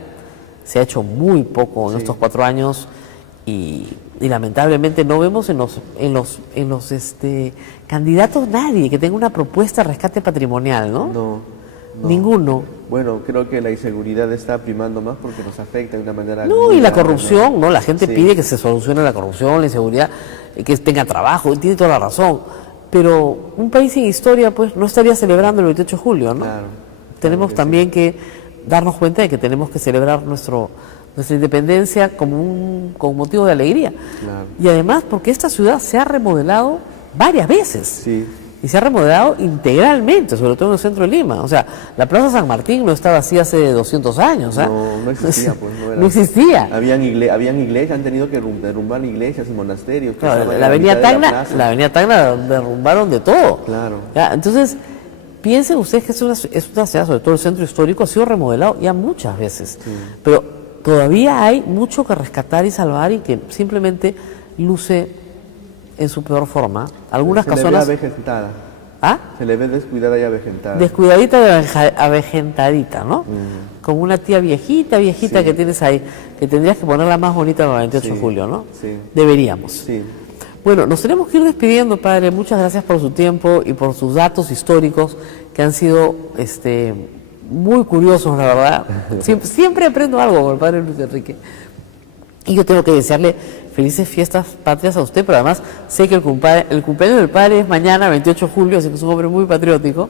se ha hecho muy poco en estos 4 años y lamentablemente no vemos en los candidatos nadie que tenga una propuesta de rescate patrimonial, ¿no? No. Ninguno. Bueno, creo que la inseguridad está primando más porque nos afecta de una manera... No, muy y la grande, corrupción, ¿no? La gente Sí. pide que se solucione la corrupción, la inseguridad, que tenga trabajo, y tiene toda la razón. Pero un país sin historia, pues, no estaría celebrando el 28 de julio, ¿no? Claro. Tenemos que también que darnos cuenta de que tenemos que celebrar nuestra independencia con motivo de alegría. Claro. Y además porque esta ciudad se ha remodelado varias veces. Sí. Y se ha remodelado integralmente, sobre todo en el centro de Lima. O sea, la Plaza San Martín no estaba así hace 200 años. ¿Ah? No existía, pues. No, No existía. Habían iglesias, han tenido que derrumbar iglesias y monasterios. que Claro, estaban en la Avenida mitad de Tacna, plaza. la Avenida Tacna derrumbaron de todo. Claro. ¿Ya? Entonces, piensen ustedes que es una ciudad, sobre todo el centro histórico, ha sido remodelado ya muchas veces. Pero todavía hay mucho que rescatar y salvar y que simplemente luce en su peor forma. Algunas Se le ve personas... avejentada. ¿Ah? Se le ve descuidada y avejentada. Descuidadita, avejentadita, ¿no? Como una tía viejita Sí. que tienes ahí, que tendrías que ponerla más bonita el 28 de Sí, julio, ¿no? sí. Deberíamos. Sí. Bueno, nos tenemos que ir despidiendo, padre. Muchas gracias por su tiempo y por sus datos históricos que han sido muy curiosos, la verdad. Siempre aprendo algo con el padre Luis Enrique. Y yo tengo que desearle felices fiestas patrias a usted, pero además sé que el cumpleaños del padre es mañana, 28 de julio, así que es un hombre muy patriótico.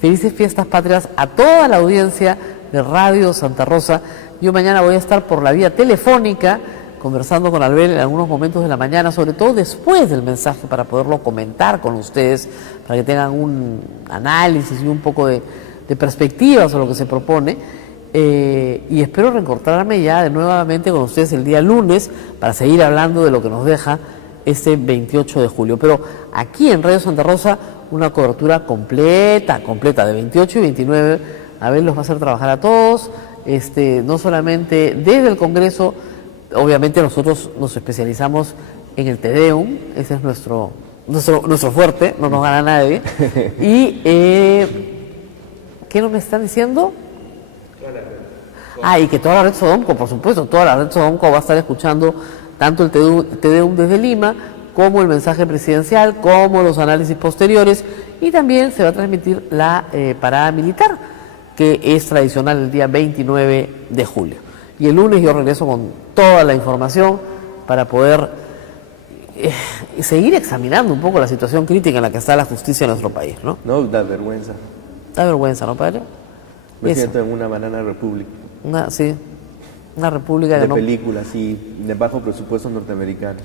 Felices fiestas patrias a toda la audiencia de Radio Santa Rosa. Yo mañana voy a estar por la vía telefónica conversando con Albert en algunos momentos de la mañana, sobre todo después del mensaje, para poderlo comentar con ustedes, para que tengan un análisis y un poco de perspectiva sobre lo que se propone. Y espero reencontrarme ya nuevamente con ustedes el día lunes para seguir hablando de lo que nos deja este 28 de julio. Pero aquí en Radio Santa Rosa, una cobertura completa de 28 y 29. Abel los va a hacer trabajar a todos, no solamente desde el Congreso. Obviamente nosotros nos especializamos en el Te Deum, ese es nuestro fuerte, no nos gana nadie. Y, ¿qué nos me están diciendo? Y que toda la red Sodomco, por supuesto, toda la red Sodomco va a estar escuchando tanto el Te Deum desde Lima, como el mensaje presidencial, como los análisis posteriores, y también se va a transmitir la parada militar, que es tradicional el día 29 de julio. Y el lunes yo regreso con toda la información para poder seguir examinando un poco la situación crítica en la que está la justicia en nuestro país, ¿no? No, da vergüenza. Da vergüenza, ¿no, padre? Me Eso. siento en una banana republic. Una república De que no... películas, sí, de bajo presupuesto norteamericano.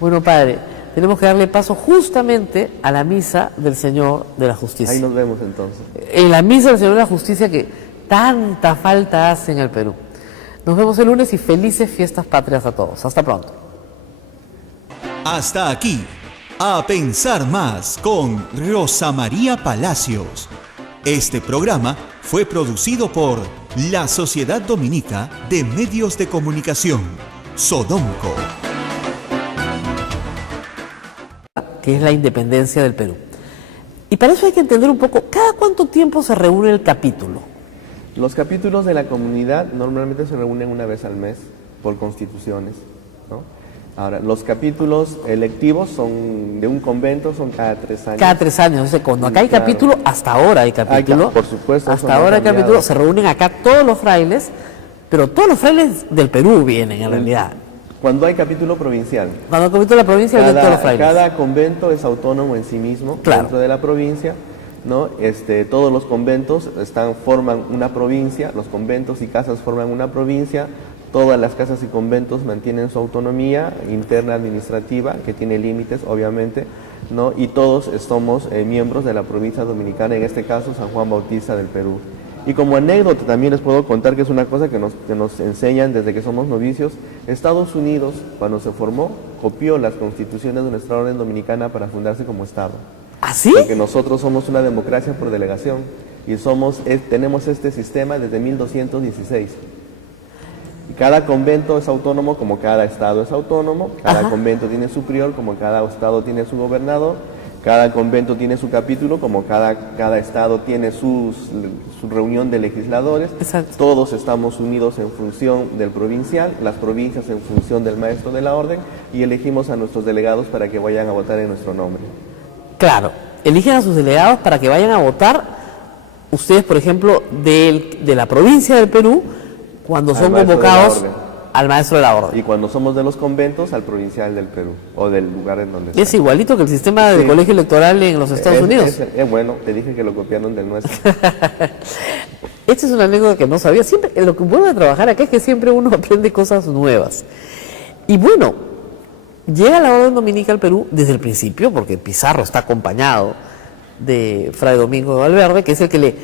Bueno, padre, tenemos que darle paso justamente a la misa del Señor de la Justicia. Ahí nos vemos entonces. En la misa del Señor de la Justicia que tanta falta hace en el Perú. Nos vemos el lunes y felices fiestas patrias a todos. Hasta pronto. Hasta aquí, A Pensar Más con Rosa María Palacios. Este programa fue producido por la Sociedad Dominica de Medios de Comunicación, Sodomco. Que es la independencia del Perú. Y para eso hay que entender un poco, ¿cada cuánto tiempo se reúne el capítulo? Los capítulos de la comunidad normalmente se reúnen una vez al mes por constituciones, ¿no? Ahora, los capítulos electivos son de un convento, son cada 3 años. Cada 3 años. O sea, cuando acá hay Claro. capítulo, hasta ahora hay capítulo. Por supuesto. eso Hasta no ha ahora hay cambiado. capítulo. Se reúnen acá todos los frailes, pero todos los frailes del Perú vienen en realidad. Cuando hay capítulo provincial. Cuando hay capítulo de la provincia vienen todos los frailes. Cada convento es autónomo en sí mismo, Claro. dentro de la provincia, ¿no? Todos los conventos forman una provincia, los conventos y casas forman una provincia, todas las casas y conventos mantienen su autonomía interna administrativa, que tiene límites, obviamente, ¿no? Y todos somos miembros de la provincia dominicana, en este caso San Juan Bautista del Perú. Y como anécdota también les puedo contar que es una cosa que nos enseñan desde que somos novicios. Estados Unidos, cuando se formó, copió las constituciones de nuestra orden dominicana para fundarse como Estado. ¿Ah, sí? Porque nosotros somos una democracia por delegación y tenemos este sistema desde 1216. Y cada convento es autónomo como cada estado es autónomo, cada Ajá. convento tiene su prior como cada estado tiene su gobernador, cada convento tiene su capítulo como cada estado tiene su reunión de legisladores. Exacto. Todos estamos unidos en función del provincial, las provincias en función del maestro de la orden, y elegimos a nuestros delegados para que vayan a votar en nuestro nombre. Claro, eligen a sus delegados para que vayan a votar ustedes, por ejemplo, de la provincia del Perú, cuando son convocados al maestro de la orden. Y cuando somos de los conventos, al provincial del Perú, o del lugar en donde Es igualito que el sistema de colegio electoral en los Estados Unidos. Bueno, te dije que lo copiaron del nuestro. Esta es una anécdota que no sabía. Siempre, lo que bueno de trabajar acá es que siempre uno aprende cosas nuevas. Y bueno, llega la orden dominica al Perú desde el principio, porque Pizarro está acompañado de Fray Domingo de Valverde, que es el que le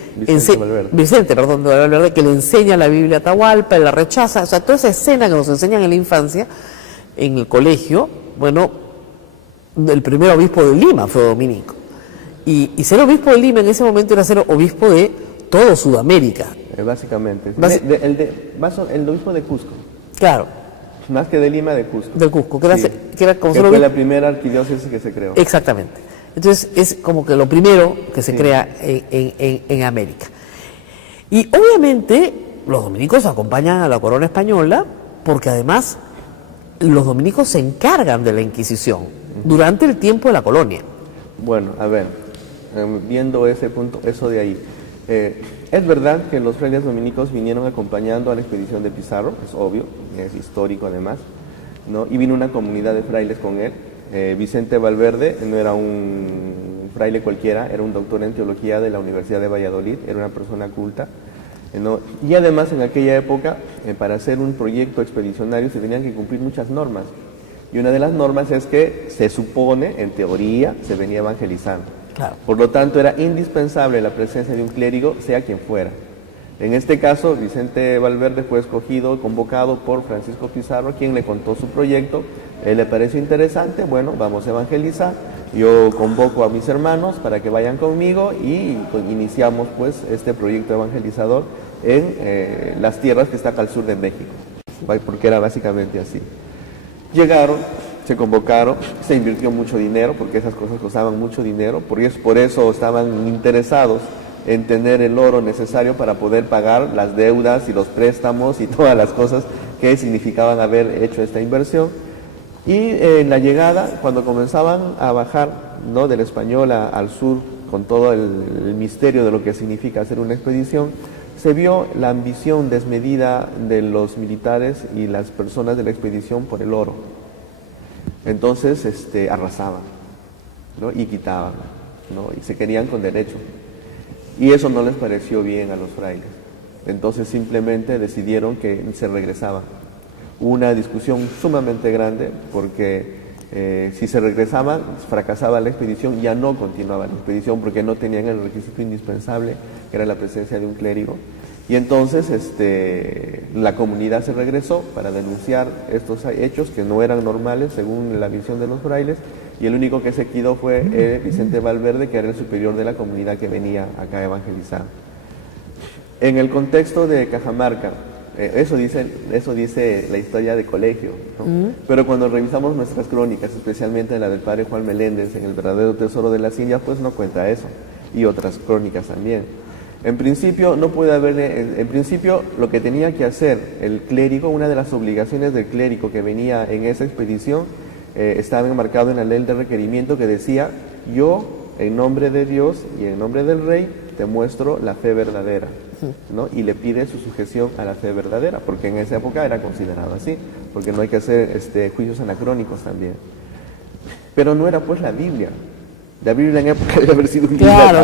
Vicente de Valverde, que le enseña la Biblia a Atahualpa, la rechaza, o sea, toda esa escena que nos enseñan en la infancia, en el colegio. Bueno, el primer obispo de Lima fue dominico. Y ser obispo de Lima en ese momento era ser obispo de todo Sudamérica. Básicamente. El obispo de Cusco. Claro. Más que de Lima, de Cusco. Del Cusco, que era como que fue la primera arquidiócesis que se creó. Exactamente. Entonces es como que lo primero que se crea en América. Y obviamente los dominicos acompañan a la corona española porque además los dominicos se encargan de la Inquisición durante el tiempo de la colonia. Bueno, a ver, viendo ese punto, eso de ahí. Es verdad que los frailes dominicos vinieron acompañando a la expedición de Pizarro, es obvio, es histórico además, ¿no? Y vino una comunidad de frailes con él. Vicente Valverde no era un fraile cualquiera, era un doctor en teología de la Universidad de Valladolid, era una persona culta, ¿no? Y además en aquella época, para hacer un proyecto expedicionario se tenían que cumplir muchas normas. Y una de las normas es que se supone, en teoría, se venía evangelizando. Claro. Por lo tanto, era indispensable la presencia de un clérigo, sea quien fuera. En este caso, Vicente Valverde fue escogido, convocado por Francisco Pizarro, quien le contó su proyecto. Él le pareció interesante, bueno, vamos a evangelizar. Yo convoco a mis hermanos para que vayan conmigo y iniciamos pues este proyecto evangelizador en las tierras que están al sur de México, porque era básicamente así. Llegaron, se convocaron, se invirtió mucho dinero, porque esas cosas costaban mucho dinero, por eso estaban interesados en tener el oro necesario para poder pagar las deudas y los préstamos y todas las cosas que significaban haber hecho esta inversión. Y en la llegada, cuando comenzaban a bajar, ¿no?, del Español al sur, con todo el misterio de lo que significa hacer una expedición, se vio la ambición desmedida de los militares y las personas de la expedición por el oro. Entonces arrasaban, ¿no?, y quitaban, ¿no?, y se querían con derecho. Y eso no les pareció bien a los frailes. Entonces simplemente decidieron que se regresaban. Hubo una discusión sumamente grande porque si se regresaban, fracasaba la expedición, ya no continuaba la expedición porque no tenían el requisito indispensable, que era la presencia de un clérigo. Y entonces la comunidad se regresó para denunciar estos hechos que no eran normales según la visión de los frailes, y el único que se quedó fue Vicente Valverde, que era el superior de la comunidad que venía acá a evangelizar. En el contexto de Cajamarca, eso dice la historia de colegio, ¿no? Pero cuando revisamos nuestras crónicas, especialmente la del padre Juan Meléndez en El verdadero tesoro de las Indias, pues no cuenta eso, y otras crónicas también. En principio no puede haber, en principio lo que tenía que hacer el clérigo, una de las obligaciones del clérigo que venía en esa expedición, estaba enmarcado en la ley de requerimiento que decía: yo, en nombre de Dios y en nombre del rey, te muestro la fe verdadera, ¿no? Y le pide su sujeción a la fe verdadera, porque en esa época era considerado así, porque no hay que hacer juicios anacrónicos también. Pero no era pues la Biblia. La Biblia en época debe haber sido un libro claro,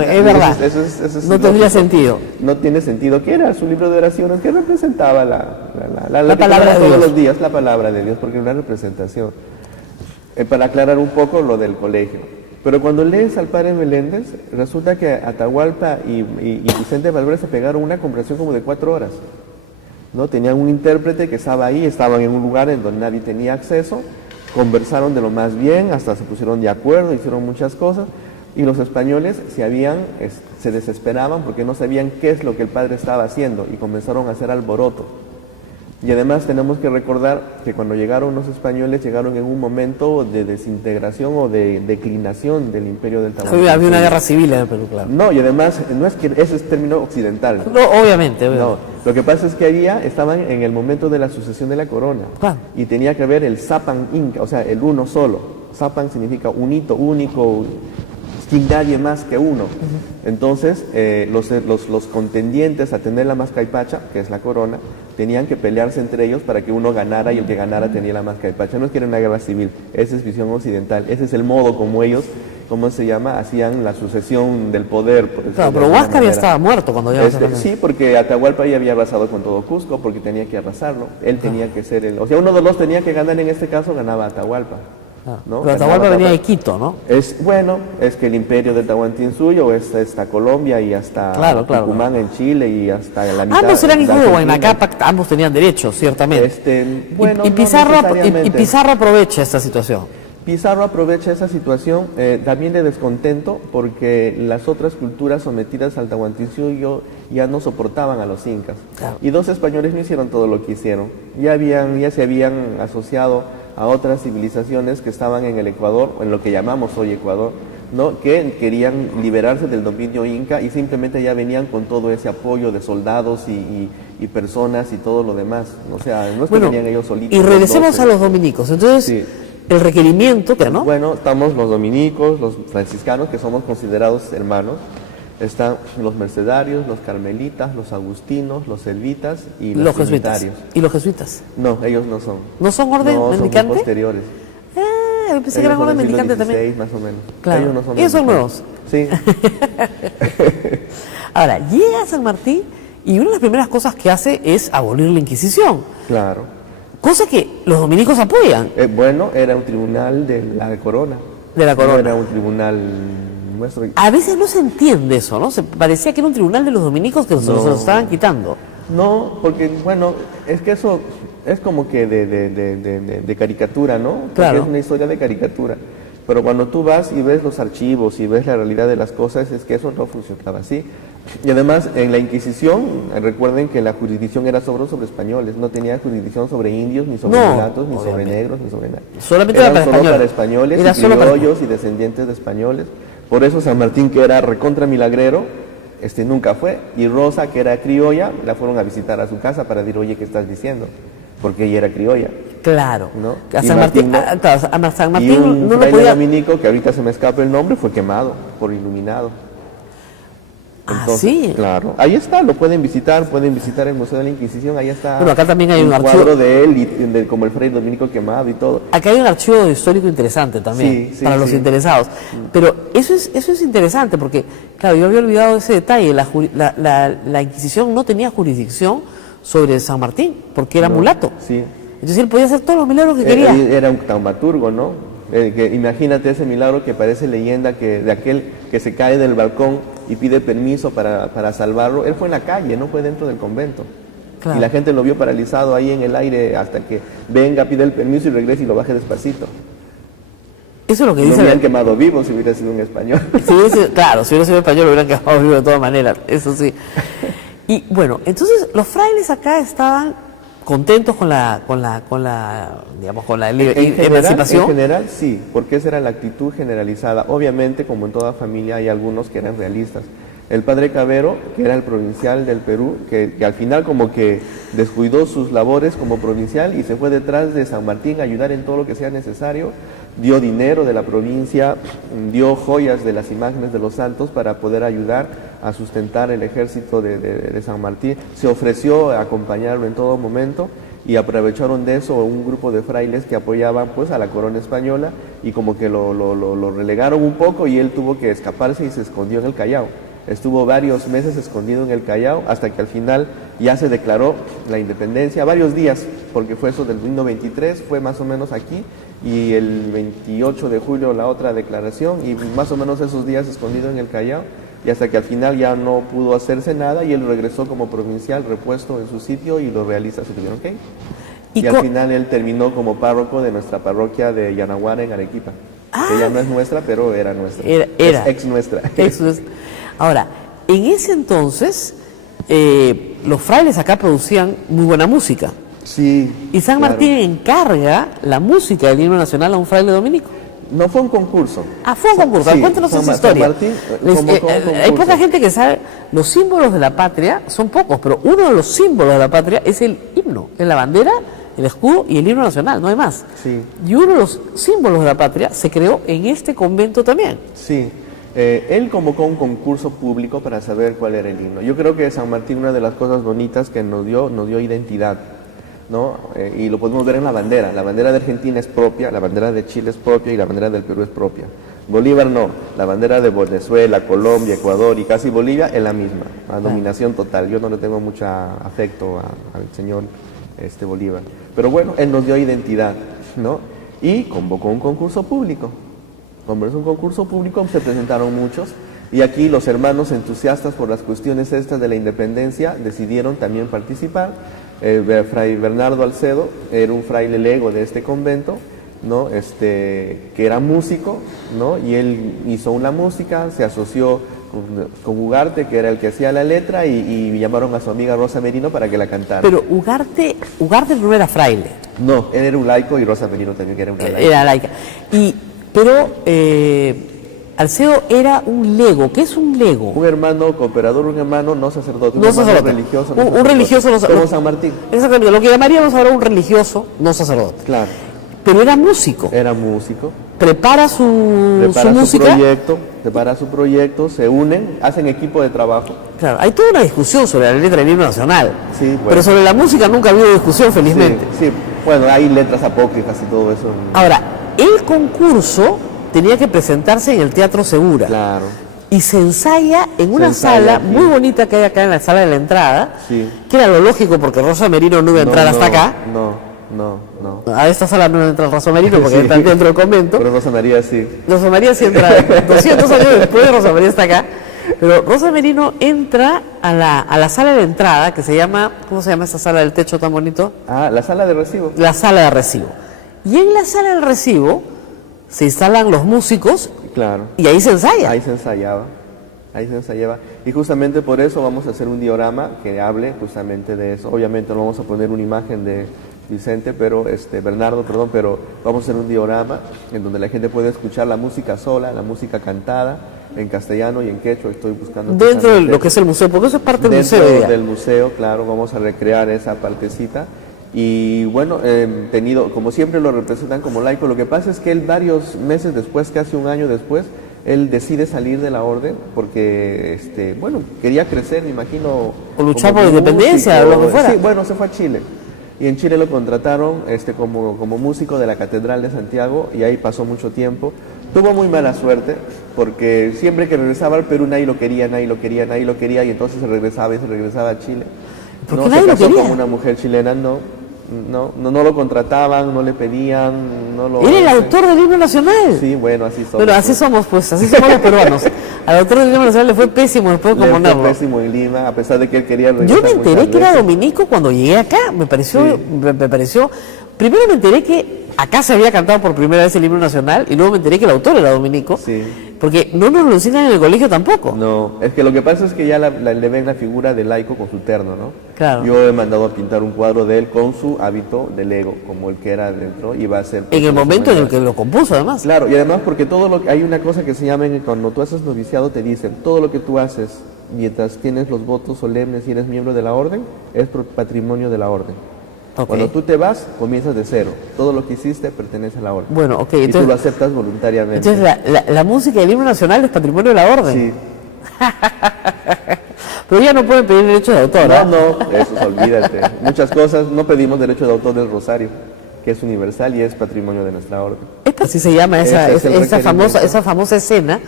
es verdad. Eso no tendría sentido. No tiene sentido. ¿Qué era su libro de oraciones? ¿Qué representaba la palabra de todos Dios? Los días, la palabra de Dios, porque era una representación. Para aclarar un poco lo del colegio. Pero cuando lees al padre Meléndez, resulta que Atahualpa y Vicente Valverde se pegaron una conversación como de 4 horas, ¿no? Tenían un intérprete que estaba ahí, estaban en un lugar en donde nadie tenía acceso, conversaron de lo más bien, hasta se pusieron de acuerdo, hicieron muchas cosas, y los españoles se desesperaban porque no sabían qué es lo que el padre estaba haciendo, y comenzaron a hacer alboroto. Y además tenemos que recordar que cuando llegaron los españoles, llegaron en un momento de desintegración o de declinación del imperio del Tahuantinsuyo. Había una guerra civil en el Perú, claro. No, y además, no es que ese es término occidental. No, obviamente. No, lo que pasa es que estaban en el momento de la sucesión de la corona. Claro. Y tenía que haber el Sapan Inca, o sea, el uno solo. Sapan significa un hito único, sin nadie más que uno. Entonces, los contendientes a tener la mascaipacha, que es la corona, tenían que pelearse entre ellos para que uno ganara y el que ganara tenía la mascaipacha. No es que era una guerra civil, esa es visión occidental, ese es el modo como ellos, ¿cómo se llama? Hacían la sucesión del poder. Claro, pero Huáscar ya estaba muerto cuando ya sí, porque Atahualpa ya había arrasado con todo Cusco, porque tenía que arrasarlo. Él tenía que ser el... O sea, uno de los tenía que ganar, en este caso ganaba Atahualpa. ¿no? Pero Atahualpa venía de Quito, ¿no? Es que el imperio de Tahuantinsuyo es hasta Colombia y hasta Tucumán en Chile y hasta la mitad. Ambos eran hijos de Huayna Cápac, ambos tenían derechos, ciertamente. Bueno, y Pizarro aprovecha esta situación. Pizarro aprovecha esa situación también de descontento porque las otras culturas sometidas al Tahuantinsuyo ya no soportaban a los incas. Claro. Y dos españoles no hicieron todo lo que hicieron. Ya se habían asociado a otras civilizaciones que estaban en el Ecuador, o en lo que llamamos hoy Ecuador, ¿no? Que querían liberarse del dominio inca y simplemente ya venían con todo ese apoyo de soldados y personas y todo lo demás. O sea, no es que venían ellos solitos. Y regresemos a los dominicos. Entonces, sí. El requerimiento, ¿no? Bueno, estamos los dominicos, los franciscanos, que somos considerados hermanos. Están los mercedarios, los carmelitas, los agustinos, los selvitas y los trinitarios. ¿Y los jesuitas? No, ellos no son. ¿No son orden mendicante? Son posteriores. Pensé que eran orden mendicante también. Más o menos. Claro. Ellos no son. Ellos son nuevos. Sí. Ahora, llega a San Martín y una de las primeras cosas que hace es abolir la Inquisición. Claro. Cosa que los dominicos apoyan. Bueno, era un tribunal de la corona. De la corona. No era un tribunal nuestro. A veces no se entiende eso, ¿no? Se parecía que era un tribunal de los dominicos que se los estaban quitando. No, porque, bueno, es que eso es como que de caricatura, ¿no? Porque claro. Es una historia de caricatura. Pero cuando tú vas y ves los archivos y ves la realidad de las cosas, es que eso no funcionaba así. Y además, en la Inquisición, recuerden que la jurisdicción era sobre españoles, no tenía jurisdicción sobre indios, ni sobre mulatos, ni sobre negros, ni sobre nada. Solamente era solo para españoles, y criollos y descendientes de españoles. Por eso San Martín, que era recontra milagrero, nunca fue. Y Rosa, que era criolla, la fueron a visitar a su casa para decir, oye, ¿qué estás diciendo? Porque ella era criolla. Claro. ¿No? A San Martín y un no fraile podía... dominico, que ahorita se me escapa el nombre, fue quemado por iluminado. Entonces, sí. Claro. Ahí está, lo pueden visitar el Museo de la Inquisición, ahí está. Bueno, acá también hay un archivo. Cuadro de él, y como el fraile dominico quemado y todo. Acá hay un archivo histórico interesante también, para los interesados. Pero eso es interesante porque, claro, yo había olvidado ese detalle, la Inquisición no tenía jurisdicción sobre San Martín, porque era mulato. Sí. Entonces él podía hacer todos los milagros que quería. Era un taumaturgo, ¿no? Imagínate ese milagro que parece leyenda, que de aquel que se cae del balcón y pide permiso para salvarlo. Él fue en la calle, no fue dentro del convento. Claro. Y la gente lo vio paralizado ahí en el aire hasta que venga, pide el permiso y regrese y lo baje despacito. Eso es lo que dice. Lo hubieran quemado vivo si hubiera sido un español. Claro, si hubiera sido español lo hubieran quemado vivo de todas maneras, eso sí. Y bueno, entonces los frailes acá estaban contentos con la emancipación. En general sí, porque esa era la actitud generalizada. Obviamente, como en toda familia, hay algunos que eran realistas. El padre Cavero, que era el provincial del Perú, que al final como que descuidó sus labores como provincial y se fue detrás de San Martín a ayudar en todo lo que sea necesario, dio dinero de la provincia, dio joyas de las imágenes de los santos para poder ayudar a sustentar el ejército de San Martín. Se ofreció a acompañarlo en todo momento y aprovecharon de eso un grupo de frailes que apoyaban pues a la corona española y como que lo relegaron un poco y él tuvo que escaparse y se escondió en el Callao. Estuvo varios meses escondido en el Callao hasta que al final ya se declaró la independencia, varios días, porque fue eso del 1923, fue más o menos aquí, y el 28 de julio la otra declaración, y más o menos esos días escondido en el Callao, y hasta que al final ya no pudo hacerse nada y él regresó como provincial, repuesto en su sitio y los realistas se tuvieron que ir. Y al final él terminó como párroco de nuestra parroquia de Yanaguara en Arequipa, que ya no es nuestra, pero era nuestra. Era. Es ex nuestra. Ahora, en ese entonces, los frailes acá producían muy buena música. Sí. Y San Martín encarga la música del himno nacional a un fraile dominico. No fue un concurso. Fue un concurso. Cuéntanos esa historia. Martín, hay poca gente que sabe, los símbolos de la patria son pocos, pero uno de los símbolos de la patria es el himno, es la bandera, el escudo y el himno nacional, no hay más. Sí. Y uno de los símbolos de la patria se creó en este convento también. Sí. Él convocó un concurso público para saber cuál era el himno. Yo creo que San Martín, una de las cosas bonitas que nos dio identidad, ¿no? Y lo podemos ver en la bandera. La bandera de Argentina es propia, la bandera de Chile es propia y la bandera del Perú es propia. Bolívar no, la bandera de Venezuela, Colombia, Ecuador y casi Bolivia es la misma, a dominación total. Yo no le tengo mucho afecto al señor Bolívar. Pero bueno, él nos dio identidad, ¿no? Y convocó un concurso público. Como es un concurso público, se presentaron muchos. Y aquí los hermanos entusiastas por las cuestiones estas de la independencia decidieron también participar. Fray Bernardo Alcedo era un fraile lego de este convento, ¿no? Que era músico, ¿no? Y él hizo una música, se asoció con Ugarte, que era el que hacía la letra, y llamaron a su amiga Rosa Merino para que la cantara. Pero Ugarte no era fraile. No, él era un laico y Rosa Merino también, que era una laica. Era laica. Pero Alcedo era un lego. ¿Qué es un lego? Un hermano cooperador, un hermano no sacerdote, no sacerdote. Religioso. Un religioso no como San Martín. Exactamente, lo que llamaríamos ahora un religioso no sacerdote. Claro. Pero era músico. Era músico. Prepara su música. Prepara su proyecto, se unen, hacen equipo de trabajo. Claro, hay toda una discusión sobre la letra del himno nacional. Sí, bueno. Pero sobre la música nunca ha habido discusión, felizmente. Sí, bueno, hay letras apócrifas y todo eso. Ahora, el concurso tenía que presentarse en el Teatro Segura. Claro. Y se ensaya en una sala aquí. muy bonita que hay acá en la sala de la entrada, sí. Que era lo lógico porque Rosa Merino no iba a entrar hasta acá. No. A esta sala no entra Rosa Merino porque está dentro del convento. Pero Rosa María sí. Rosa María sí entra, 200 años después Rosa María está acá. Pero Rosa Merino entra a la sala de entrada que se llama, ¿cómo se llama esa sala del techo tan bonito? La sala de recibo. La sala de recibo. Y en la sala del recibo se instalan los músicos. Claro. Y ahí se ensaya. Ahí se ensayaba. Y justamente por eso vamos a hacer un diorama que hable justamente de eso. Obviamente no vamos a poner una imagen de Vicente, pero Bernardo, pero vamos a hacer un diorama en donde la gente puede escuchar la música sola, la música cantada en castellano y en quechua. Estoy buscando dentro de lo que es el museo, porque eso es parte del museo. Dentro del museo, claro, vamos a recrear esa partecita. Y bueno, como siempre lo representan como laico. Lo que pasa es que él varios meses después, casi un año después, él decide salir de la orden porque, quería crecer, me imagino. O luchar por la independencia, o lo que fuera. Sí, bueno, se fue a Chile. Y en Chile lo contrataron como músico de la Catedral de Santiago y ahí pasó mucho tiempo. Tuvo muy mala suerte porque siempre que regresaba al Perú nadie lo quería y entonces se regresaba a Chile. ¿Por no qué nadie se lo casó quería? con una mujer chilena, no lo contrataban, no le pedían, no lo... Era el autor del himno nacional. Sí, bueno, así somos. Bueno, así somos los peruanos. Al autor del himno nacional le fue pésimo después de componerlo. Le fue pésimo en Lima, a pesar de que él quería regresar. Yo me enteré que era dominico cuando llegué acá. Me pareció. Primero me enteré que acá se había cantado por primera vez el himno nacional y luego me enteré que el autor era dominico. Sí. Porque no nos lo enseñan en el colegio tampoco. No, es que lo que pasa es que ya le ven la figura del laico con su terno, ¿no? Claro. Yo he mandado a pintar un cuadro de él con su hábito de lego, como el que era dentro, y va a ser... En el momento en el que lo compuso, además. Claro, y además porque hay una cosa que se llama, cuando tú haces noviciado te dicen, todo lo que tú haces mientras tienes los votos solemnes y eres miembro de la orden, es patrimonio de la orden. Okay. Cuando tú te vas, comienzas de cero. Todo lo que hiciste pertenece a la orden. Bueno, ok. Y tú lo aceptas voluntariamente. Entonces la música del himno nacional es patrimonio de la orden. Sí. Pero ya no pueden pedir derechos de autor. No, eso olvídate. Muchas cosas, no pedimos derecho de autor del rosario, que es universal y es patrimonio de nuestra orden. Así se llama esa famosa escena.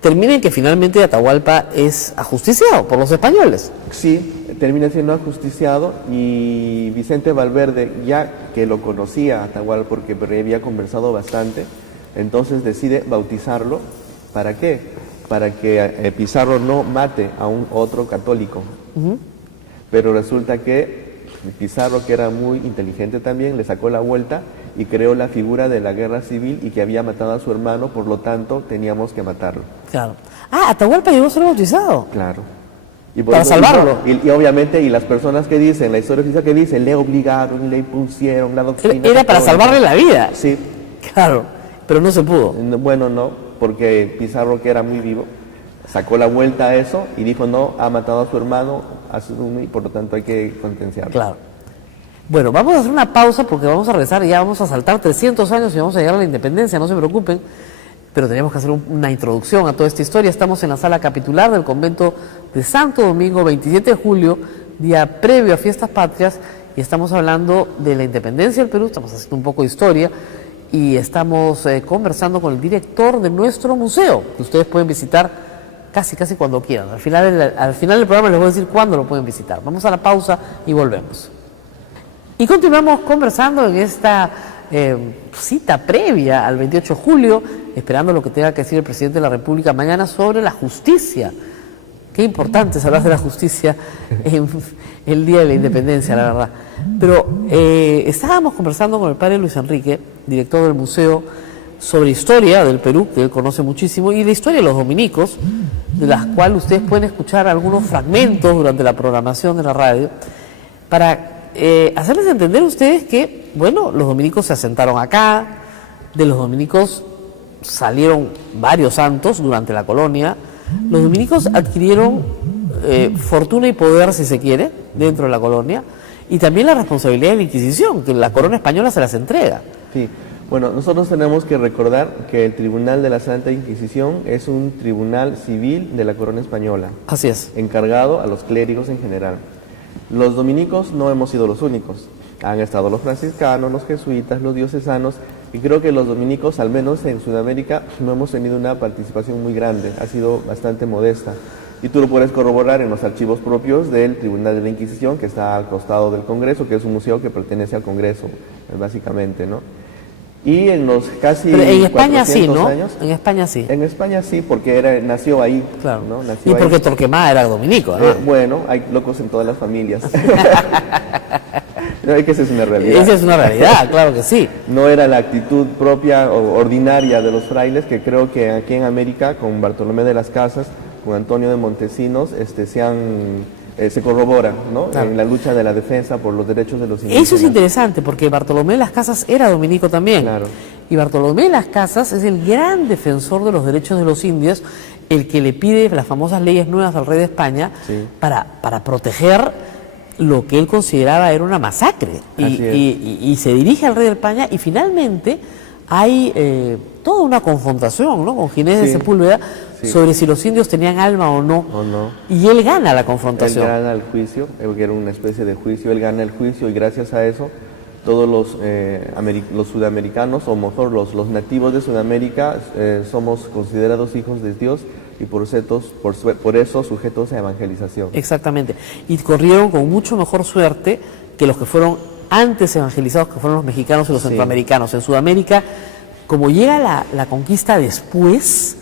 Termina en que finalmente Atahualpa es ajusticiado por los españoles. Sí, termina siendo ajusticiado y Vicente Valverde, ya que lo conocía a Atahualpa porque había conversado bastante, entonces decide bautizarlo. ¿Para qué? Para que Pizarro no mate a un otro católico. Uh-huh. Pero resulta que Pizarro, que era muy inteligente también, le sacó la vuelta y creó la figura de la guerra civil y que había matado a su hermano, por lo tanto teníamos que matarlo. Claro. Atahualpa llegó a ser bautizado. Claro. Para salvarlo. Y obviamente, y las personas que dicen, la historia oficial que dice, le obligaron, le impusieron la doctrina. Era para salvarle la vida. Sí. Claro, pero no se pudo. Bueno, no, porque Pizarro, que era muy vivo, sacó la vuelta a eso y dijo, no, ha matado a su hermano, y por lo tanto hay que sentenciarlo. Claro. Bueno, vamos a hacer una pausa porque vamos a regresar, ya vamos a saltar 300 años y vamos a llegar a la independencia, no se preocupen. pero tenemos que hacer una introducción a toda esta historia. Estamos en la sala capitular del convento de Santo Domingo, 27 de julio, día previo a Fiestas Patrias, y estamos hablando de la independencia del Perú, estamos haciendo un poco de historia, y estamos conversando con el director de nuestro museo, que ustedes pueden visitar casi cuando quieran. Al final del programa les voy a decir cuándo lo pueden visitar. Vamos a la pausa y volvemos. Y continuamos conversando en esta cita previa al 28 de julio, esperando lo que tenga que decir el presidente de la República mañana sobre la justicia. Qué importante es hablar de la justicia en el Día de la Independencia, la verdad. Pero estábamos conversando con el padre Luis Enrique, director del museo, sobre historia del Perú, que él conoce muchísimo, y la historia de los dominicos, de las cuales ustedes pueden escuchar algunos fragmentos durante la programación de la radio, para hacerles entender a ustedes que, bueno, los dominicos se asentaron acá, de los dominicos salieron varios santos durante la colonia, los dominicos adquirieron fortuna y poder, si se quiere, dentro de la colonia, y también la responsabilidad de la Inquisición, que la corona española se las entrega. Sí, bueno, nosotros tenemos que recordar que el Tribunal de la Santa Inquisición es un tribunal civil de la corona española. Así es. Encargado a los clérigos en general. Los dominicos no hemos sido los únicos. Han estado los franciscanos, los jesuitas, los diocesanos, y creo que los dominicos, al menos en Sudamérica, no hemos tenido una participación muy grande, ha sido bastante modesta. Y tú lo puedes corroborar en los archivos propios del Tribunal de la Inquisición, que está al costado del Congreso, que es un museo que pertenece al Congreso, básicamente, ¿no? Y en los casi pero en España sí, ¿no? Años, en España sí. En España sí, porque nació ahí. Claro. ¿no? Nació y porque ahí. Torquemada era dominico, ¿no? Bueno, hay locos en todas las familias. No, es que esa es una realidad. Esa es una realidad, claro que sí. No era la actitud propia o ordinaria de los frailes, que creo que aquí en América, con Bartolomé de las Casas, con Antonio de Montesinos, se corroboran, ¿no? Claro. En la lucha de la defensa por los derechos de los indígenas. Eso es interesante, porque Bartolomé de las Casas era dominico también. Claro. Y Bartolomé de las Casas es el gran defensor de los derechos de los indios, el que le pide las famosas leyes nuevas al rey de España, sí, para proteger lo que él consideraba era una masacre. Y se dirige al rey de España, y finalmente hay toda una confrontación, ¿no?, con Ginés de Sepúlveda, sí, sobre si los indios tenían alma o no. Y él gana la confrontación. Él gana el juicio, que era una especie de juicio, él gana el juicio, y gracias a eso todos los sudamericanos, o mejor los nativos de Sudamérica, somos considerados hijos de Dios, y por eso sujetos a evangelización. Exactamente. Y corrieron con mucho mejor suerte que los que fueron antes evangelizados, que fueron los mexicanos y los centroamericanos. En Sudamérica, como llega la conquista después,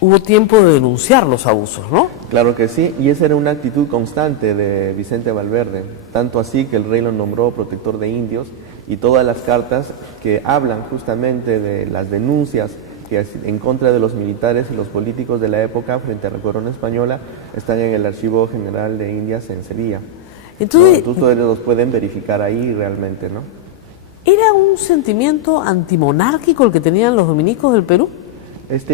hubo tiempo de denunciar los abusos, ¿no? Claro que sí, y esa era una actitud constante de Vicente Valverde, tanto así que el rey lo nombró protector de indios, y todas las cartas que hablan justamente de las denuncias en contra de los militares y los políticos de la época frente a la corona española están en el Archivo General de Indias en Sevilla. Entonces, ¿no? Todos los pueden verificar ahí realmente, ¿no? ¿Era un sentimiento antimonárquico el que tenían los dominicos del Perú?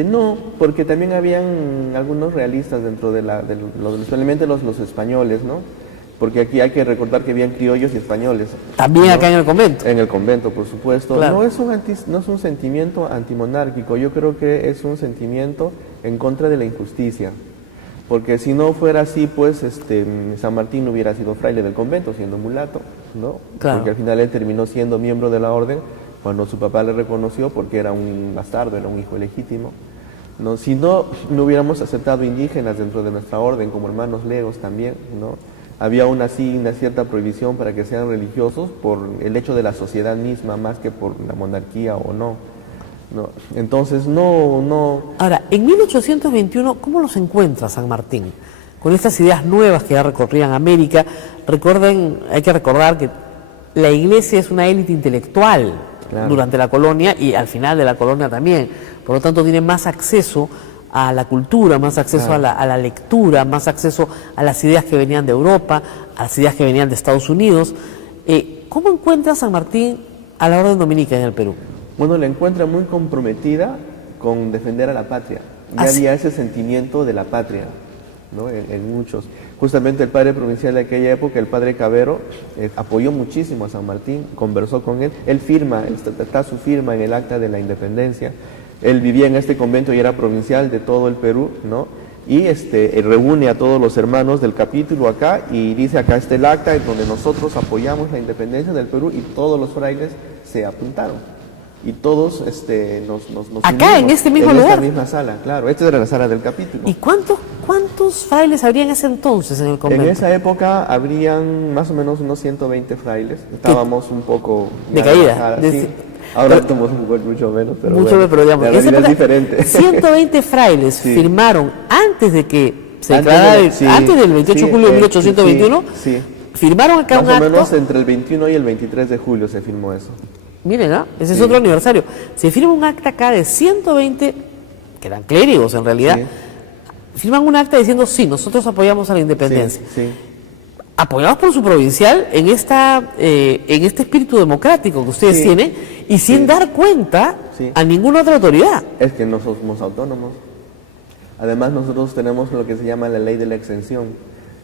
No, porque también habían algunos realistas dentro especialmente los españoles, ¿no? Porque aquí hay que recordar que habían criollos y españoles. También, ¿no?, acá en el convento. En el convento, por supuesto. Claro. No es un sentimiento antimonárquico, yo creo que es un sentimiento en contra de la injusticia. Porque si no fuera así, pues San Martín no hubiera sido fraile del convento, siendo mulato, ¿no? Claro. Porque al final él terminó siendo miembro de la orden cuando su papá le reconoció, porque era un bastardo, era un hijo ilegítimo. ¿No? Si no hubiéramos aceptado indígenas dentro de nuestra orden, como hermanos legos también, ¿no? Había una cierta prohibición para que sean religiosos por el hecho de la sociedad misma, más que por la monarquía o no. Entonces, no... Ahora, en 1821, ¿cómo los encuentra San Martín? Con estas ideas nuevas que ya recorrían América. Hay que recordar que la iglesia es una élite intelectual, claro, durante la colonia, y al final de la colonia también. Por lo tanto, tiene más acceso a la cultura, más acceso, claro, a la lectura, más acceso a las ideas que venían de Europa, a las ideas que venían de Estados Unidos. ¿Cómo encuentra San Martín a la orden dominica en el Perú? Bueno, la encuentra muy comprometida con defender a la patria. Ya había ese sentimiento de la patria, ¿no? En muchos. Justamente el padre provincial de aquella época, el padre Cabero, apoyó muchísimo a San Martín, conversó con él. Él firma, está su firma en el acta de la independencia. Él vivía en este convento y era provincial de todo el Perú, ¿no? Y reúne a todos los hermanos del capítulo acá y dice: acá está el acta en donde nosotros apoyamos la independencia del Perú, y todos los frailes se apuntaron. Y todos nos acá, unimos en este mismo en lugar. esta misma sala, claro. Esta era la sala del capítulo. ¿Y cuántos frailes habría en ese entonces en el convento? En esa época habrían más o menos unos 120 frailes. Estábamos un poco de caída. Sí. Ahora estamos mucho menos, pero digamos, la realidad es diferente. 120 frailes Sí. firmaron antes de que se declarara, antes del 28 de julio de 1821, sí. firmaron acá un Más o acto. menos entre el 21 y el 23 de julio se firmó eso. Miren, ese es Sí. otro aniversario. Se firma un acta acá de 120, que eran clérigos en realidad, Sí. firman un acta diciendo: sí, nosotros apoyamos a la independencia. Sí. Apoyados por su provincial en este espíritu democrático que ustedes Sí. tienen, y sin Sí. dar cuenta Sí. a ninguna otra autoridad. Es que no somos autónomos. Además, nosotros tenemos lo que se llama la ley de la exención.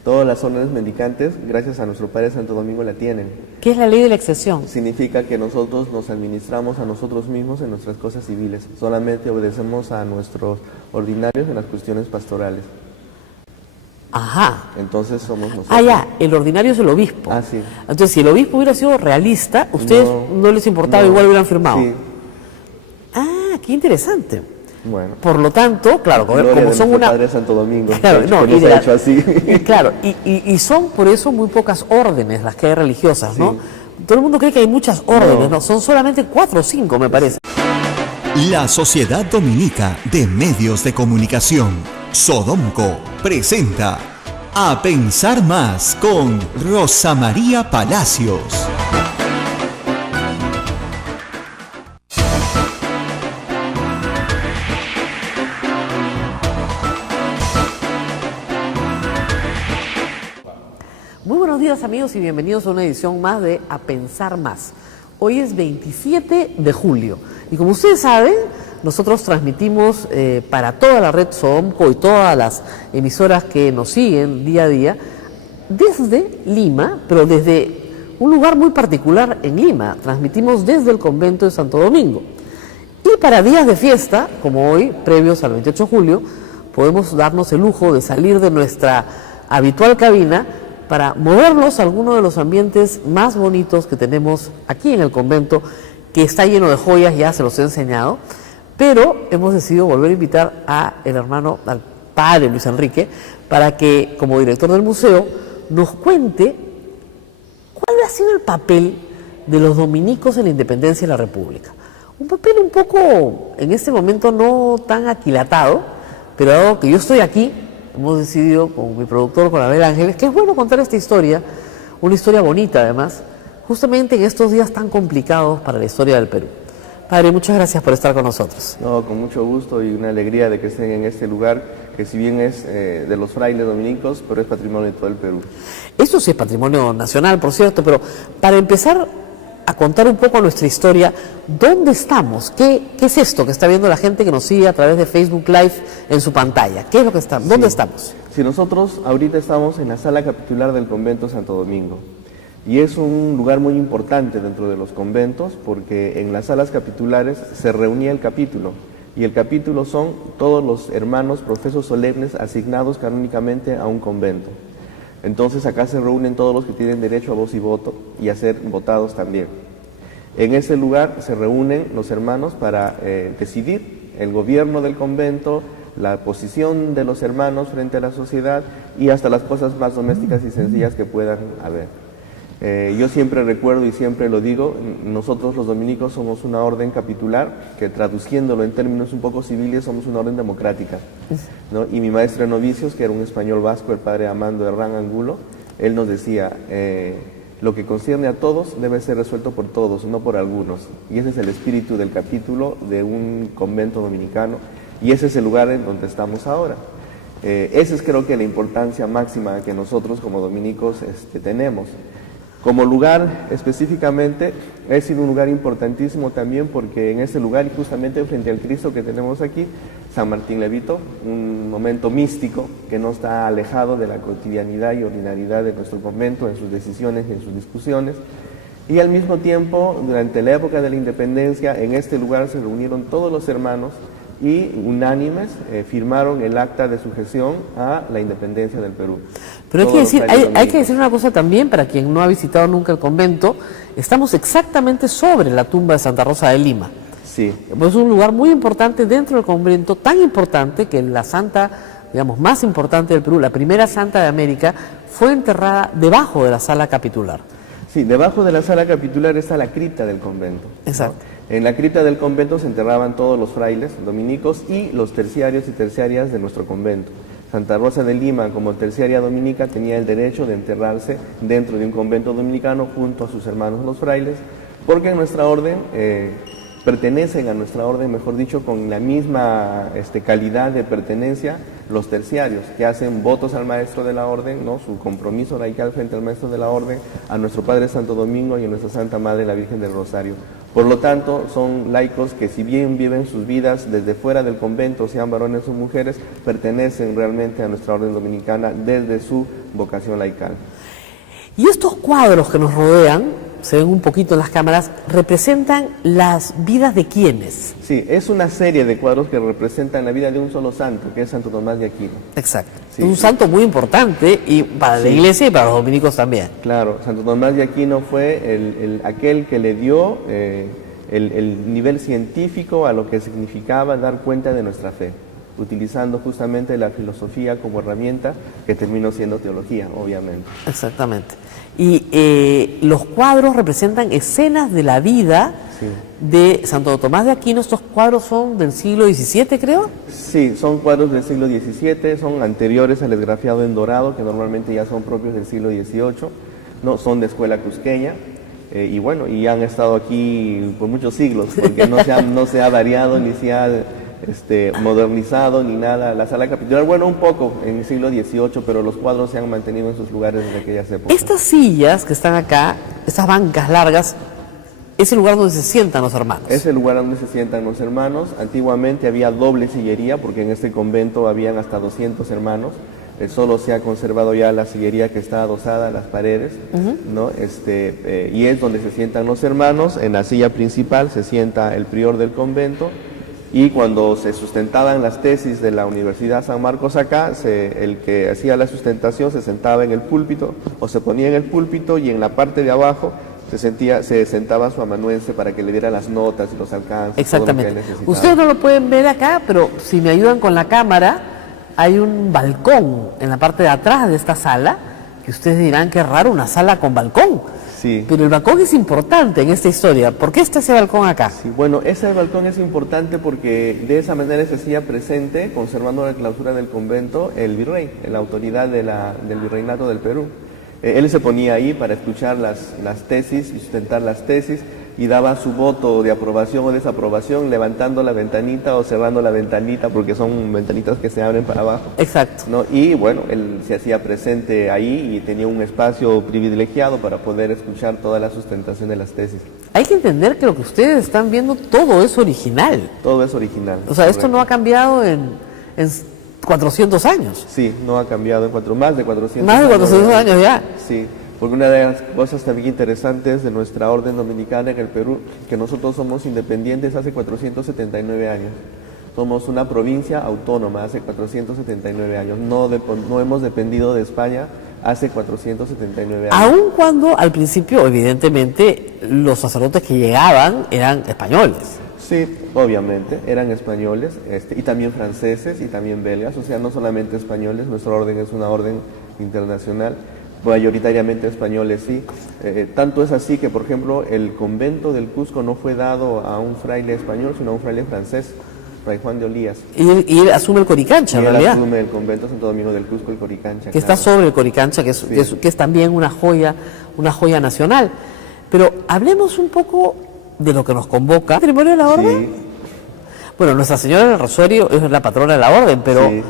Todas las órdenes mendicantes, gracias a nuestro Padre Santo Domingo, la tienen. ¿Qué es la ley de la excepción? Significa que nosotros nos administramos a nosotros mismos en nuestras cosas civiles. Solamente obedecemos a nuestros ordinarios en las cuestiones pastorales. Ajá. Entonces somos nosotros. Ah, ya, el ordinario es el obispo. Ah, sí. Entonces, si el obispo hubiera sido realista, ustedes no les importaba, no. igual hubieran firmado. Sí, Ah, qué interesante. bueno. Por lo tanto, claro, Gloria como de son nuestro una... Padre Santo Domingo, Claro, que no, nos y ha hecho así. y claro, y son por eso muy pocas órdenes las que hay religiosas, ¿no? Sí. Todo el mundo cree que hay muchas órdenes, No. ¿no? Son solamente 4 o 5, me parece. La Sociedad Dominica de Medios de Comunicación, Sodomco, presenta A Pensar Más con Rosa María Palacios. Muy buenos días, amigos, y bienvenidos a una edición más de A Pensar Más. Hoy es 27 de julio y, como ustedes saben, nosotros transmitimos para toda la red Sodomco y todas las emisoras que nos siguen día a día desde Lima, pero desde un lugar muy particular en Lima. Transmitimos desde el convento de Santo Domingo. Y para días de fiesta, como hoy, previos al 28 de julio, podemos darnos el lujo de salir de nuestra habitual cabina para movernos a alguno de los ambientes más bonitos que tenemos aquí en el convento, que está lleno de joyas, ya se los he enseñado, pero hemos decidido volver a invitar al padre Luis Enrique, para que, como director del museo, nos cuente cuál ha sido el papel de los dominicos en la independencia de la República. Un papel un poco, en este momento, no tan aquilatado, pero dado que yo estoy aquí, hemos decidido con mi productor, con Abel Ángeles, que es bueno contar esta historia, una historia bonita además, justamente en estos días tan complicados para la historia del Perú. Padre, muchas gracias por estar con nosotros. No, con mucho gusto y una alegría de que estén en este lugar, que si bien es de los frailes dominicos, pero es patrimonio de todo el Perú. Esto sí es patrimonio nacional, por cierto, pero para empezar a contar un poco nuestra historia, ¿dónde estamos? ¿Qué es esto que está viendo la gente que nos sigue a través de Facebook Live en su pantalla? ¿Qué es lo que está? ¿Dónde estamos? Si nosotros ahorita estamos en la sala capitular del convento Santo Domingo, y es un lugar muy importante dentro de los conventos, porque en las salas capitulares se reunía el capítulo, y el capítulo son todos los hermanos profesos solemnes asignados canónicamente a un convento. Entonces acá se reúnen todos los que tienen derecho a voz y voto y a ser votados también. En ese lugar se reúnen los hermanos para decidir el gobierno del convento, la posición de los hermanos frente a la sociedad y hasta las cosas más domésticas y sencillas que puedan haber. Yo siempre recuerdo y siempre lo digo, nosotros los dominicos somos una orden capitular, que traduciéndolo en términos un poco civiles somos una orden democrática, ¿no? Y mi maestro de novicios, que era un español vasco, el padre Amando Herrán Angulo, él nos decía, lo que concierne a todos debe ser resuelto por todos, no por algunos. Y ese es el espíritu del capítulo de un convento dominicano, y ese es el lugar en donde estamos ahora. Esa es, creo que, la importancia máxima que nosotros como dominicos tenemos. Como lugar específicamente, ha sido un lugar importantísimo también, porque en ese lugar, y justamente frente al Cristo que tenemos aquí, San Martín Levito, un momento místico que no está alejado de la cotidianidad y ordinariedad de nuestro convento, en sus decisiones y en sus discusiones. Y al mismo tiempo, durante la época de la independencia, en este lugar se reunieron todos los hermanos y unánimes firmaron el acta de sujeción a la independencia del Perú. Pero Todos los frailes hay que dominicos. decir una cosa también, para quien no ha visitado nunca el convento, estamos exactamente sobre la tumba de Santa Rosa de Lima. Sí, Pues es un lugar muy importante dentro del convento, tan importante que la santa, digamos, más importante del Perú, la primera santa de América, fue enterrada debajo de la sala capitular. sí, debajo de la sala capitular está la cripta del convento. ¿no? Exacto. En la cripta del convento se enterraban todos los frailes dominicos y los terciarios y terciarias de nuestro convento. Santa Rosa de Lima, como terciaria dominica, tenía el derecho de enterrarse dentro de un convento dominicano junto a sus hermanos los frailes, porque en nuestra orden, pertenecen a nuestra orden, mejor dicho, con la misma calidad de pertenencia los terciarios, que hacen votos al maestro de la orden, ¿no? Su compromiso laical frente al maestro de la orden, a nuestro Padre Santo Domingo y a nuestra Santa Madre la Virgen del Rosario. Por lo tanto, son laicos que, si bien viven sus vidas desde fuera del convento, sean varones o mujeres, pertenecen realmente a nuestra orden dominicana desde su vocación laical. Y estos cuadros que nos rodean, se ven un poquito en las cámaras, representan las vidas de quiénes. Sí, es una serie de cuadros que representan la vida de un solo santo, que es Santo Tomás de Aquino. Exacto. Sí, un sí. santo muy importante y para la Sí. iglesia y para los dominicos también. Claro, Santo Tomás de Aquino fue aquel que le dio el nivel científico a lo que significaba dar cuenta de nuestra fe, utilizando justamente la filosofía como herramienta, que terminó siendo teología, obviamente. Exactamente. Y los cuadros representan escenas de la vida Sí. de Santo Tomás de Aquino. Estos cuadros son del siglo XVII, creo. Sí, son cuadros del siglo XVII, son anteriores al esgrafiado en dorado, que normalmente ya son propios del siglo XVIII, no, son de escuela cusqueña, y bueno, y han estado aquí por muchos siglos, porque no se ha variado ni se ha modernizado ni nada. La sala capitular, bueno, un poco en el siglo XVIII, pero los cuadros se han mantenido en sus lugares desde aquellas épocas. Estas sillas que están acá, estas bancas largas, es el lugar donde se sientan los hermanos. Es el lugar donde se sientan los hermanos. Antiguamente había doble sillería, porque en este convento habían hasta 200 hermanos. Solo se ha conservado ya la sillería que está adosada a las paredes, ¿no? Y es donde se sientan los hermanos. En la silla principal se sienta el prior del convento, y cuando se sustentaban las tesis de la Universidad San Marcos acá, el que hacía la sustentación se sentaba en el púlpito, o se ponía en el púlpito, y en la parte de abajo se sentaba su amanuense para que le diera las notas y los alcances. Exactamente. Todo lo que él necesitaba. Ustedes no lo pueden ver acá, pero si me ayudan con la cámara, hay un balcón en la parte de atrás de esta sala, que ustedes dirán que raro, una sala con balcón. Sí. Pero el balcón es importante en esta historia. ¿Por qué está ese balcón acá? Sí, bueno, ese balcón es importante porque de esa manera se hacía presente, conservando la clausura del convento, el virrey, la autoridad del virreinato del Perú. Él se ponía ahí para escuchar las tesis y sustentar las tesis, y daba su voto de aprobación o desaprobación levantando la ventanita o cerrando la ventanita, porque son ventanitas que se abren para abajo, Exacto. ¿no? Y bueno, él se hacía presente ahí y tenía un espacio privilegiado para poder escuchar toda la sustentación de las tesis. Hay que entender que lo que ustedes están viendo, todo es original. Todo es original. O sea, esto correcto. no ha cambiado en 400 años. Sí, no ha cambiado más de 400 Más de 400 años ya. Sí, porque una de las cosas también interesantes de nuestra orden dominicana en el Perú, que nosotros somos independientes hace 479 años. Somos una provincia autónoma hace 479 años. No hemos dependido de España hace 479 años. Aun cuando al principio, evidentemente, los sacerdotes que llegaban eran españoles. Sí, obviamente, eran españoles, y también franceses y también belgas, o sea, no solamente españoles. Nuestra orden es una orden internacional, mayoritariamente españoles, sí. Tanto es así que, por ejemplo, el convento del Cusco no fue dado a un fraile español, sino a un fraile francés, Fray Juan de Olías. Y él asume el Coricancha, Y en él realidad, asume el convento Santo Domingo del Cusco, el Coricancha. que está claro. sobre el Coricancha, que es también una joya nacional. Pero hablemos un poco de lo que nos convoca. ¿Patrimonio de la Orden? Sí, Bueno, Nuestra Señora del Rosario es la patrona de la Orden, pero sí.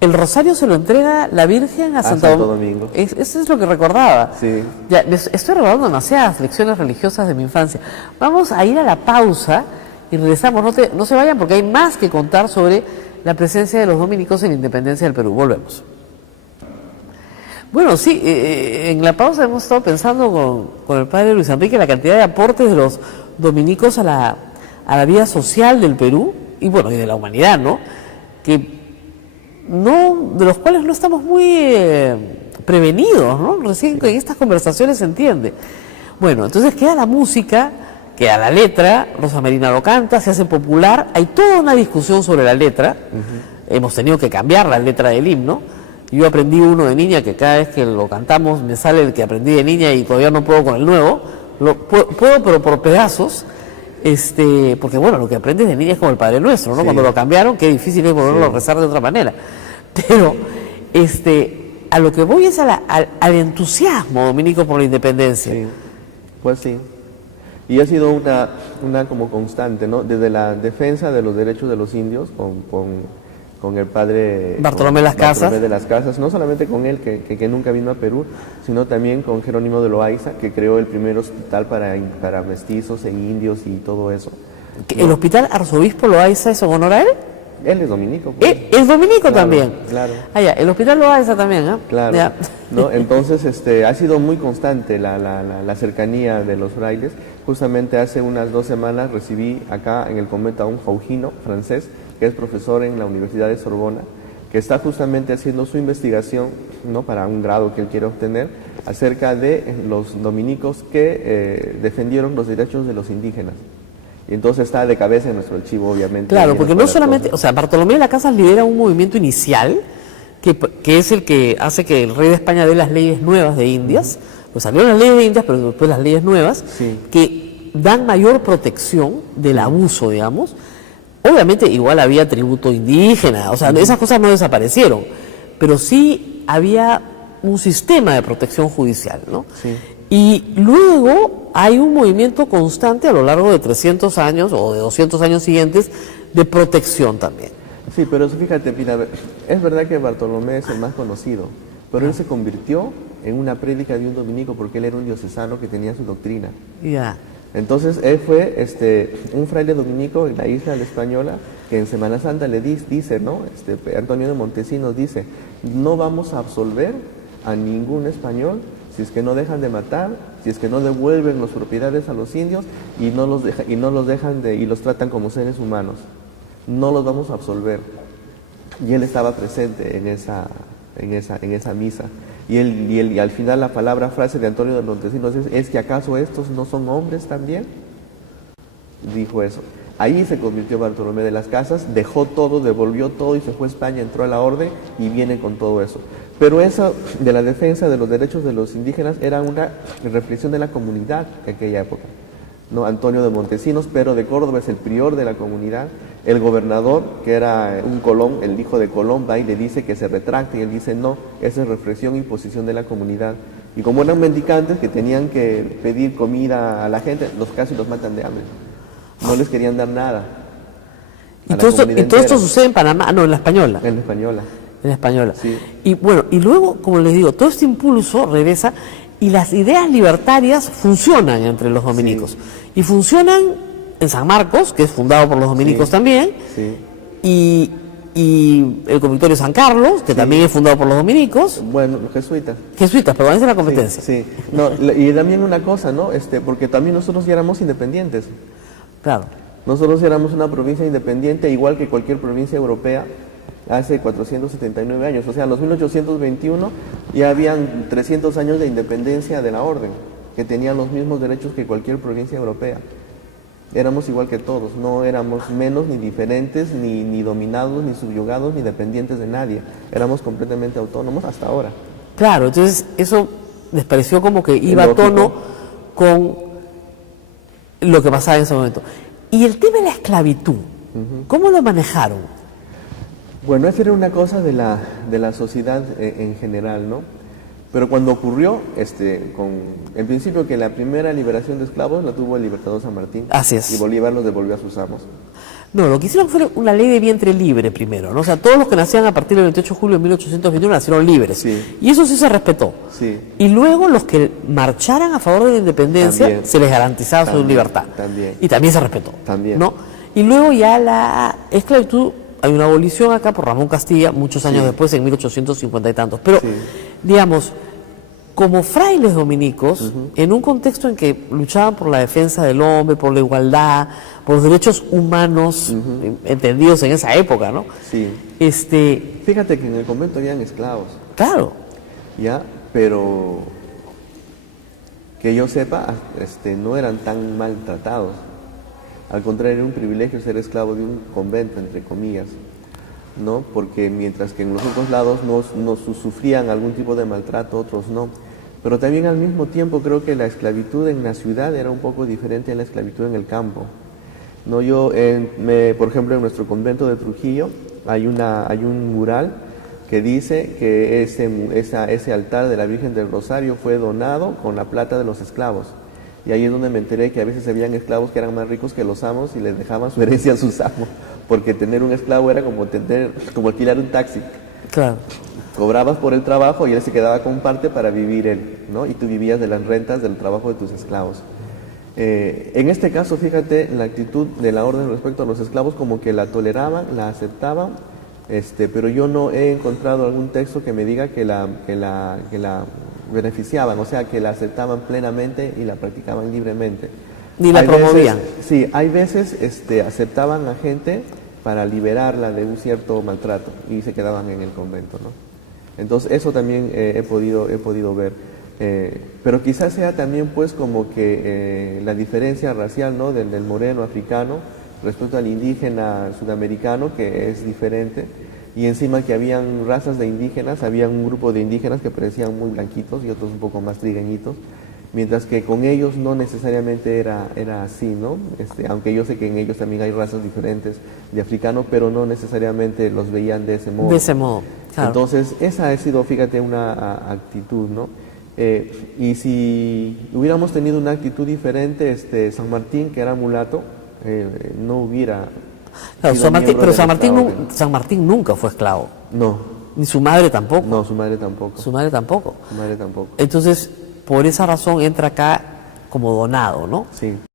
el rosario se lo entrega la Virgen a Santo Domingo. Eso es lo que recordaba. Sí. Ya, estoy recordando demasiadas lecciones religiosas de mi infancia. Vamos a ir a la pausa y regresamos. No se vayan, porque hay más que contar sobre la presencia de los dominicos en la independencia del Perú. Volvemos. Bueno, sí, en la pausa hemos estado pensando con el padre Luis Enrique la cantidad de aportes de los dominicos a la vida social del Perú y bueno, y de la humanidad, ¿no? Que no, de los cuales no estamos muy prevenidos, ¿no? Recién en estas conversaciones se entiende. Bueno, entonces queda la música, queda la letra, Rosa Marina lo canta, se hace popular, hay toda una discusión sobre la letra, hemos tenido que cambiar la letra del himno. Yo aprendí uno de niña que cada vez que lo cantamos me sale el que aprendí de niña y todavía no puedo con el nuevo, puedo pero por pedazos, porque bueno, lo que aprendes de niña es como el Padre Nuestro, ¿no? Sí. Cuando lo cambiaron, qué difícil es volverlo a rezar de otra manera. Pero, a lo que voy es al entusiasmo dominico por la independencia. Sí, pues sí. Y ha sido una como constante, ¿no? Desde la defensa de los derechos de los indios con el padre Bartolomé de las Casas, no solamente con él, que nunca vino a Perú, sino también con Jerónimo de Loaiza, que creó el primer hospital para mestizos e indios y todo eso. ¿El hospital Arzobispo Loaiza es en honor a él? Él es dominico. Pues. ¿Es dominico? Claro, también? Claro. Ah, ya, el hospital Loaiza también, ¿eh? Claro. Ya. ¿No? Entonces, ha sido muy constante la cercanía de los frailes. Justamente hace unas 2 semanas recibí acá en el convento a un faugino francés, que es profesor en la Universidad de Sorbona, que está justamente haciendo su investigación, ¿no? Para un grado que él quiere obtener, acerca de los dominicos que defendieron los derechos de los indígenas. Y entonces está de cabeza en nuestro archivo, obviamente. Claro, porque no solamente, o sea, Bartolomé de las Casas lidera un movimiento inicial, que es el que hace que el rey de España dé las leyes nuevas de Indias, pues salieron las leyes de Indias, pero después las leyes nuevas, sí, que dan mayor protección del abuso, digamos. Obviamente igual había tributo indígena, o sea, esas cosas no desaparecieron, pero sí había un sistema de protección judicial, ¿no? Sí. Y luego hay un movimiento constante a lo largo de 300 años o de 200 años siguientes de protección también. Sí, pero fíjate, Pina, es verdad que Bartolomé es el más conocido, pero él se convirtió en una prédica de un dominico porque él era un diocesano que tenía su doctrina. Ya. Entonces él fue un fraile dominico en la isla de la Española que en Semana Santa le dice, ¿no? Antonio de Montesinos dice, no vamos a absolver a ningún español si es que no dejan de matar, si es que no devuelven las propiedades a los indios y los tratan como seres humanos. No los vamos a absolver. Y él estaba presente en esa misa. Y al final la frase de Antonio de Montesinos es que ¿acaso estos no son hombres también? Dijo eso. Ahí se convirtió Bartolomé de las Casas, dejó todo, devolvió todo y se fue a España, entró a la orden y viene con todo eso. Pero eso de la defensa de los derechos de los indígenas era una reflexión de la comunidad de aquella época. ¿No? Antonio de Montesinos, pero de Córdoba, es el prior de la comunidad. El gobernador, que era un Colón, el hijo de Colón, va y le dice que se retracte y él dice no, esa es reflexión y posición de la comunidad. Y como eran mendicantes que tenían que pedir comida a la gente, los casi los matan de hambre. No les querían dar nada. Y todo esto sucede en Panamá, no, en la Española. En la Española. En la Española. Sí. Y bueno, y luego, como les digo, todo este impulso regresa y las ideas libertarias funcionan entre los dominicos. Sí. Y funcionan en San Marcos, que es fundado por los dominicos, sí, también, sí, y el Convictorio San Carlos, que, sí, también es fundado por los dominicos. Bueno, los jesuitas. Jesuitas, perdón, esa es la competencia. Sí, sí. No, y también una cosa, ¿no? Porque también nosotros ya éramos independientes. Claro. Nosotros éramos una provincia independiente, igual que cualquier provincia europea, hace 479 años. O sea, en los 1821 ya habían 300 años de independencia de la orden, que tenían los mismos derechos que cualquier provincia europea. Éramos igual que todos, no éramos menos ni diferentes, ni dominados, ni subyugados, ni dependientes de nadie. Éramos completamente autónomos hasta ahora. Claro, entonces eso les pareció como que iba a tono con lo que pasaba en ese momento. Y el tema de la esclavitud, ¿cómo lo manejaron? Bueno, esa era una cosa de la sociedad en general, ¿no? Pero cuando ocurrió, en principio que la primera liberación de esclavos la tuvo el libertador San Martín. Así es. Y Bolívar los devolvió a sus amos. No, lo que hicieron fue una ley de vientre libre primero, ¿no? O sea, todos los que nacían a partir del 28 de julio de 1821 nacieron libres. Sí. Y eso sí se respetó. Sí. Y luego los que marcharan a favor de la independencia, también, se les garantizaba su libertad. También. Y también se respetó. También. ¿No? Y luego ya la esclavitud, hay una abolición acá por Ramón Castilla, muchos años, sí, después, en 1850 y tantos. Pero, sí, digamos, como frailes dominicos, en un contexto en que luchaban por la defensa del hombre, por la igualdad, por los derechos humanos, entendidos en esa época, ¿no? Sí. Fíjate que en el convento habían esclavos. Claro. Ya, pero que yo sepa, no eran tan maltratados. Al contrario, era un privilegio ser esclavo de un convento, entre comillas, ¿no? Porque mientras que en los otros lados no sufrían algún tipo de maltrato, otros no. Pero también al mismo tiempo creo que la esclavitud en la ciudad era un poco diferente a la esclavitud en el campo. ¿No? Por ejemplo, en nuestro convento de Trujillo hay un mural que dice que ese altar de la Virgen del Rosario fue donado con la plata de los esclavos. Y ahí es donde me enteré que a veces habían esclavos que eran más ricos que los amos y les dejaban su herencia a sus amos, porque tener un esclavo era como alquilar un taxi. Claro. Cobrabas por el trabajo y él se quedaba con parte para vivir él, ¿no? Y tú vivías de las rentas del trabajo de tus esclavos. En este caso, fíjate, la actitud de la orden respecto a los esclavos como que la toleraban, la aceptaban, pero yo no he encontrado algún texto que me diga que la beneficiaban, o sea, que la aceptaban plenamente y la practicaban libremente. Ni la promovían. Sí, hay veces aceptaban a gente para liberarla de un cierto maltrato y se quedaban en el convento, ¿no? Entonces eso también he podido ver. Pero quizás sea también pues como que la diferencia racial, ¿no? del moreno africano respecto al indígena sudamericano, que es diferente, y encima que habían razas de indígenas, había un grupo de indígenas que parecían muy blanquitos y otros un poco más trigueñitos, mientras que con ellos no necesariamente era así, ¿no? Aunque yo sé que en ellos también hay razas diferentes de africanos, pero no necesariamente los veían de ese modo. De ese modo, claro. Entonces esa ha sido, fíjate, una actitud, ¿no? Y si hubiéramos tenido una actitud diferente, San Martín, que era mulato, no hubiera... Claro, San Martín nunca fue esclavo. No. Ni su madre tampoco. No, su madre tampoco. Su madre tampoco. Su madre tampoco. Entonces, por esa razón entra acá como donado, ¿no? Sí.